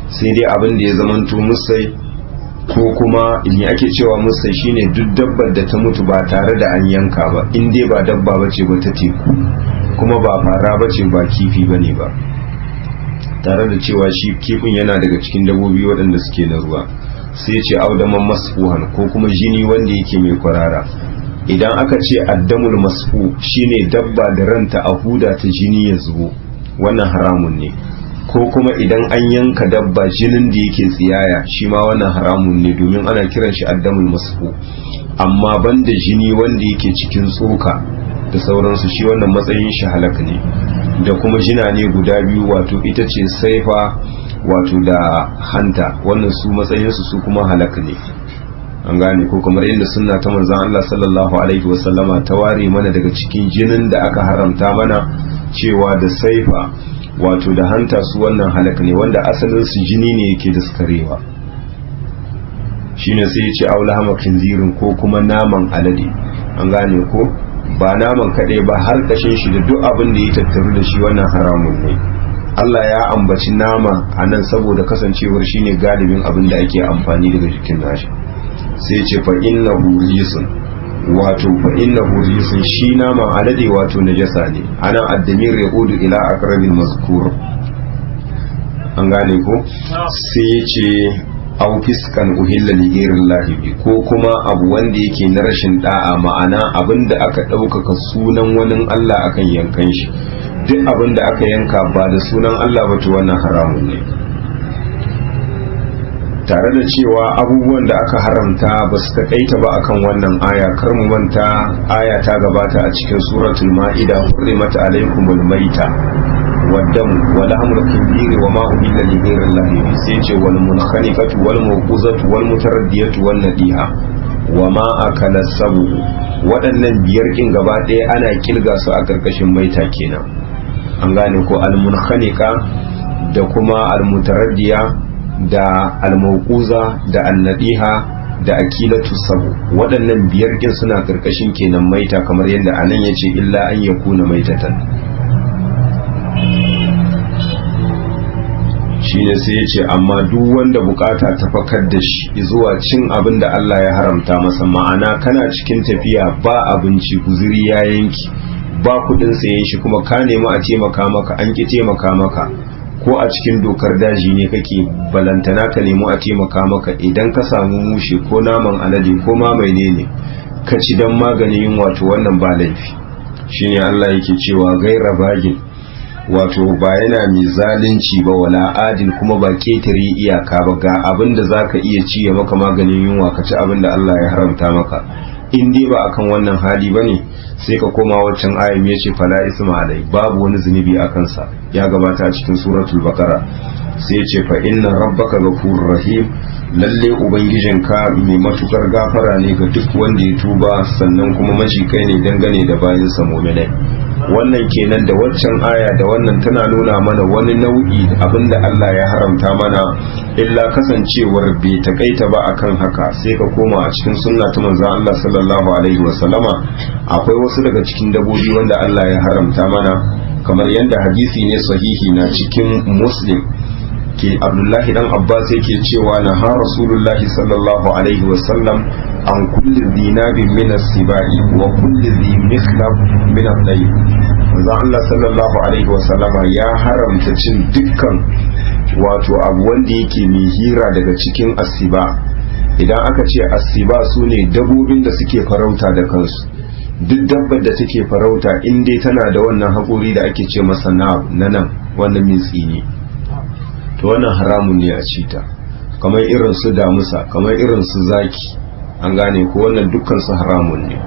sai dai abin da ya zamanto musai, ko kuma in ake cewa musai shine duk dabbar da ta mutu ba tare da an yanka ba, in dai ba dabba bace ba ta teku, kuma ba fara bace ba kifi bane ba, tare da cewa shi kifin yana daga cikin dabbobi waɗanda suke na ruwa. Sai ce audaman masfuhan ko kuma jini wanda yake mai kwarara. Idan aka ce addamul masfu shine dabba da ranta a huda ta jini ya zubo, wannan haramun ne, ko kuma idan an yanka dabba jinin da yake tsiyaya shi ma wannan haramun ne, domin ana kiran shi addamul masfu. Amma banda jini wanda yake cikin tsoka da sauransu, shi wannan matsayin shi halak ne. Da kuma jina ne guda biyu, wato ita ce saifa wato da hanta, wannan su matsayinsu su kuma halak ne, an gane ko? Kamar yadda sunna ta manzon Allah sallallahu alaihi wasallama ta ware mana daga cikin jinin da aka haramta mana cewa da saifa wato da hanta su wannan halaka ne, wanda asalin su jini ne yake daskarewa. Shine sai ya ce aula hama kinzirin ko kuma naman alade, an gane ko? Ba naman kaɗai ba, har kashin shi da duk abin da ya tattaru da shi wannan haramun ne. Allah ya ambaci nama a nan saboda kasancewar shine galibin abin da ake amfani daga jikin nashi. Sai ce fa innahu rijsun, wato fa innahu rijsun, shi naman alade wato najasa ne. Ana addamir yaqudu ila aqrabil mazkur, an gane ko? Sai ce au fiskan uhilla li ghairillahi bi, ko kuma abu wanda yake na rashin da'a, ma'ana abinda aka ɗaukaka sunan wani Allah akan yankan shi. Duk abinda aka yanka ba da sunan Allah ba to wannan haramun ne. Tare da cewa abubuwan da aka haramta ba su taƙaita ba akan wannan aya, kar mu manta aya ta gabata a cikin suratul ma'ida, hurrimat alaykumul maita waddam wa lahmul khinziri wa ma uhilla li ghayrillahi, sai ce wal munkhaniqatu wal mawquzatu wal mutaraddiyatu wan nadiha wa ma akala sabu. Waɗannan biyar kin gaba ɗaya ana kilga su a ƙarƙashin maita kenan, an gane ko? Al munkhaniqa da kuma al mutaraddiya da almauquza da annadiha da akilatu sabu, waɗannan biyar kin suna karkashin kenan maita, kamar yadda anan yace illa an yakuna maitatan. Shine sai yace amma duk wanda bukata ta fakar da shi zuwa cin abin da Allah ya haramta masa, ma'ana kana cikin tafiya ba abinci, guzuri ya yanki, ba kudin sayen shi, kuma ka nemi a taimaka maka an ki taimaka maka, ko a cikin dokar daji ne kake balantana ka nemi a taimaka maka idan ka samu mushe ko naman alade ko ma mai ne ka ci dan maganin yunwa to wannan ba laifi. shine Allah yake cewa gaira bagin wato ba yana mai zalunci ba wala adin kuma ba ketare iyaka ba ga abinda zaka iya ci ya maka maganin yunwa ka ci abinda Allah ya haramta maka in dai ba akan wannan hali bane sai ka koma waccan ayin yace fala isma alai babu wani zunubi akan sa ya gabata a cikin suratul baqara sai yace fa inna rabbaka ghafurur rahim lalle ubangijinka mai matukar gafara ne ga duk wanda ya tuba sannan kuma kai ne dangane da bayin sa mu'minai. Wannan kenan da waccan aya da wannan tana nuna mana wani nau'i abinda Allah ya haramta mana illa kasancewar bai takaita ba akan haka sai ka koma a cikin sunna ta manzon Allah sallallahu alaihi wasallama akwai wasu daga cikin dabobi wanda Allah ya haramta mana kamar yadda hadisi ne sahihi na cikin Muslim ke Abdullahi dan Abbas yake cewa na ha Rasulullahi sallallahu alaihi wasallam an kulli dinabin min as-sibai wa kulli dhi mikhlab min ad-dayr. Manzo Allah sallallahu alaihi wasallama ya haramta cin dukkan wato abu wanda yake mai hira daga cikin asiba. Idan aka ce asiba sune dabbobin da suke farauta da kansu. Duk dabbar da take farauta in dai tana da wannan haƙori da ake ce masa nab na nan wannan mitsi ne. To wannan haramun ne a cita. Kamar irin su damusa, kamar irin su zaki. An gane ko wannan dukkan su haramun ne.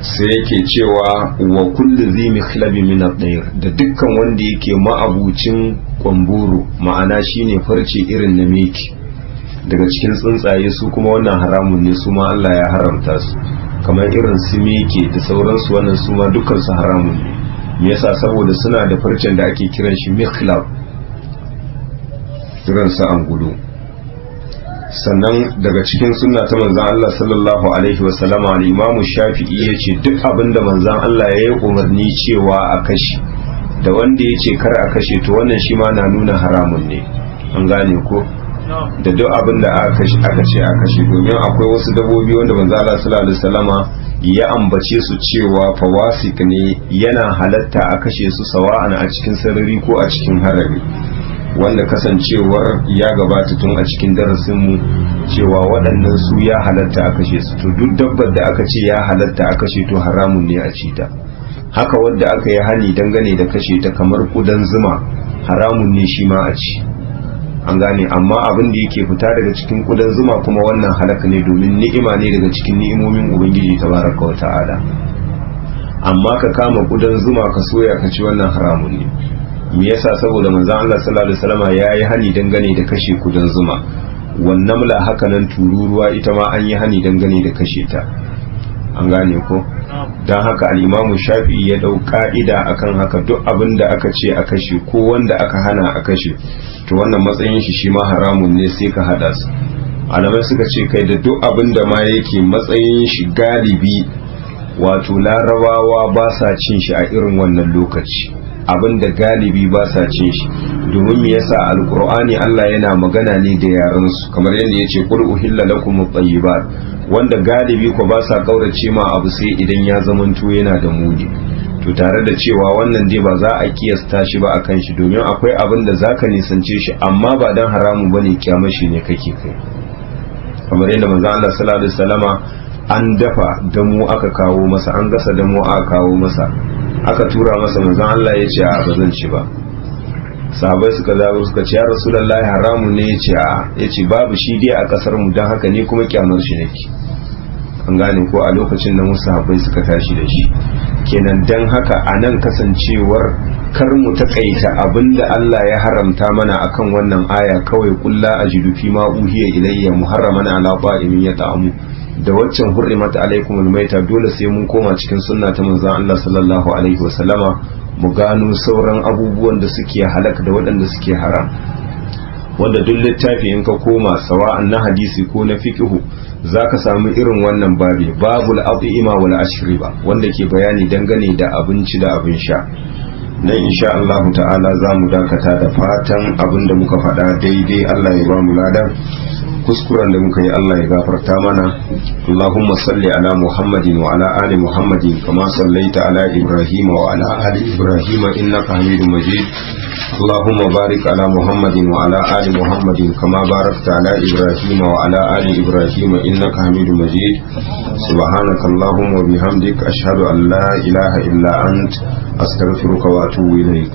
Sai yake cewa wa kullu zi mikhlabi min ad-dayr da dukkan wanda yake ma'abucin kwamburu ma'ana shine farce irin na meki daga cikin tsuntsaye su kuma wannan haramun ne su ma Allah ya haramta su kamar irin su meke da sauransu wannan su ma dukkan su haramun ne. Me yasa saboda suna da farcen da ake kiran shi mikhlab irin su angulu. Sannan daga cikin sunna ta manzan Allah sallallahu alaihi wasallama al-Imam Shafi'i yace duk abinda manzan Allah ya yi umarni cewa a kashe da wanda yace kar a kashe to wannan shi ma na nuna haramun ne. An gane ko da duk abinda aka ce a kashe domin akwai wasu dabobi wanda manzan Allah sallallahu alaihi wasallama ya ambace su cewa fawasik ne yana halatta a kashe su sawa'an a cikin sarari ko a cikin harami. Wanda kasancewar ya gabata tun a cikin darasinmu cewa waɗannan su ya halatta a kashe su to duk dabbar da aka ce ya halatta a kashe to haramun ne a ci ta. Haka wadda aka yi hani dangane da kashe ta kamar kudan zuma haramun ne shi ma a ci. An gane amma abin da yake fita daga cikin kudan zuma kuma wannan halaka ne domin ni'ima ne daga cikin ni'imomin ubangiji tabaraka wa ta'ala. Amma ka kama kudan zuma ka soya ka ci wannan haramun ne. Me yasa saboda manzon Allah sallallahu alaihi wasallam yayi hani dangane da kashe kudan zuma wannan mula haka nan tururuwa ita ma an yi hani dangane da kashe ta. An gane ko dan haka al-Imam Shafi'i ya dau ka'ida akan haka duk abin da aka ce a kashe ko wanda aka hana a kashe to wannan matsayin shi ma haramun ne sai ka hada su. Alamai suka ce kai da duk abin da ma yake matsayin shi galibi wato larabawa ba sa cin shi a irin wannan lokaci abinda galibi ba sa cin shi domin me yasa alqur'ani Allah yana magana ne da yaran su kamar yadda yace qul uhilla lakum at-tayyibat wanda galibi ko ba sa kaurace ma abu sai idan ya zamanto yana da muni to tare da cewa wannan dai ba za a kiyasta shi ba akan shi domin akwai abin da zaka nisance shi amma ba dan haramun bane kiyamashi ne kake kai kamar yadda manzo Allah sallallahu alaihi wasallama an dafa damo aka kawo masa an gasa damo aka kawo masa aka tura masa manzon Allah ya ce a ba zan ci ba sahabbai suka zabo suka ce ya rasulullahi haramun ne ya ce a ya ce babu shi dai a kasar mu don haka ne kuma kyamar shi nake an gane ko a lokacin da musu sahabbai suka tashi da shi kenan dan haka a nan kasancewar kar mu takaita abinda Allah ya haramta mana akan wannan aya kawai kulla ajidu fi ma uhiya ilayya muharraman ala ta'imin yata'amu da waccan hurrimat alaikum almaita dole sai mun koma cikin sunna ta manzon Allah sallallahu alaihi wasallama mu gano sauran abubuwan da suke halak da waɗanda suke haram wanda duk littafi in ka koma sawa'an na hadisi ko na fiqhu zaka samu irin wannan babi babul at'ima wal ashriba wanda ke bayani dangane da abinci da abin sha nan insha Allah ta'ala za mu dakata da fatan abin da muka faɗa daidai Allah ya ba mu ladan kuskuren da muka yi Allah ya gafarta mana. Allahumma salli ala Muhammadin wa ala ali Muhammadin kama sallaita ala Ibrahim wa ala ali Ibrahim innaka Hamidum Majid. Allahumma barik ala Muhammadin wa ala ali Muhammadin kama barakta ala Ibrahim wa ala ali Ibrahim innaka Hamidum Majid. Subhanaka Allahumma wa bihamdik ashhadu an la ilaha illa ant astaghfiruka wa atubu ilaik.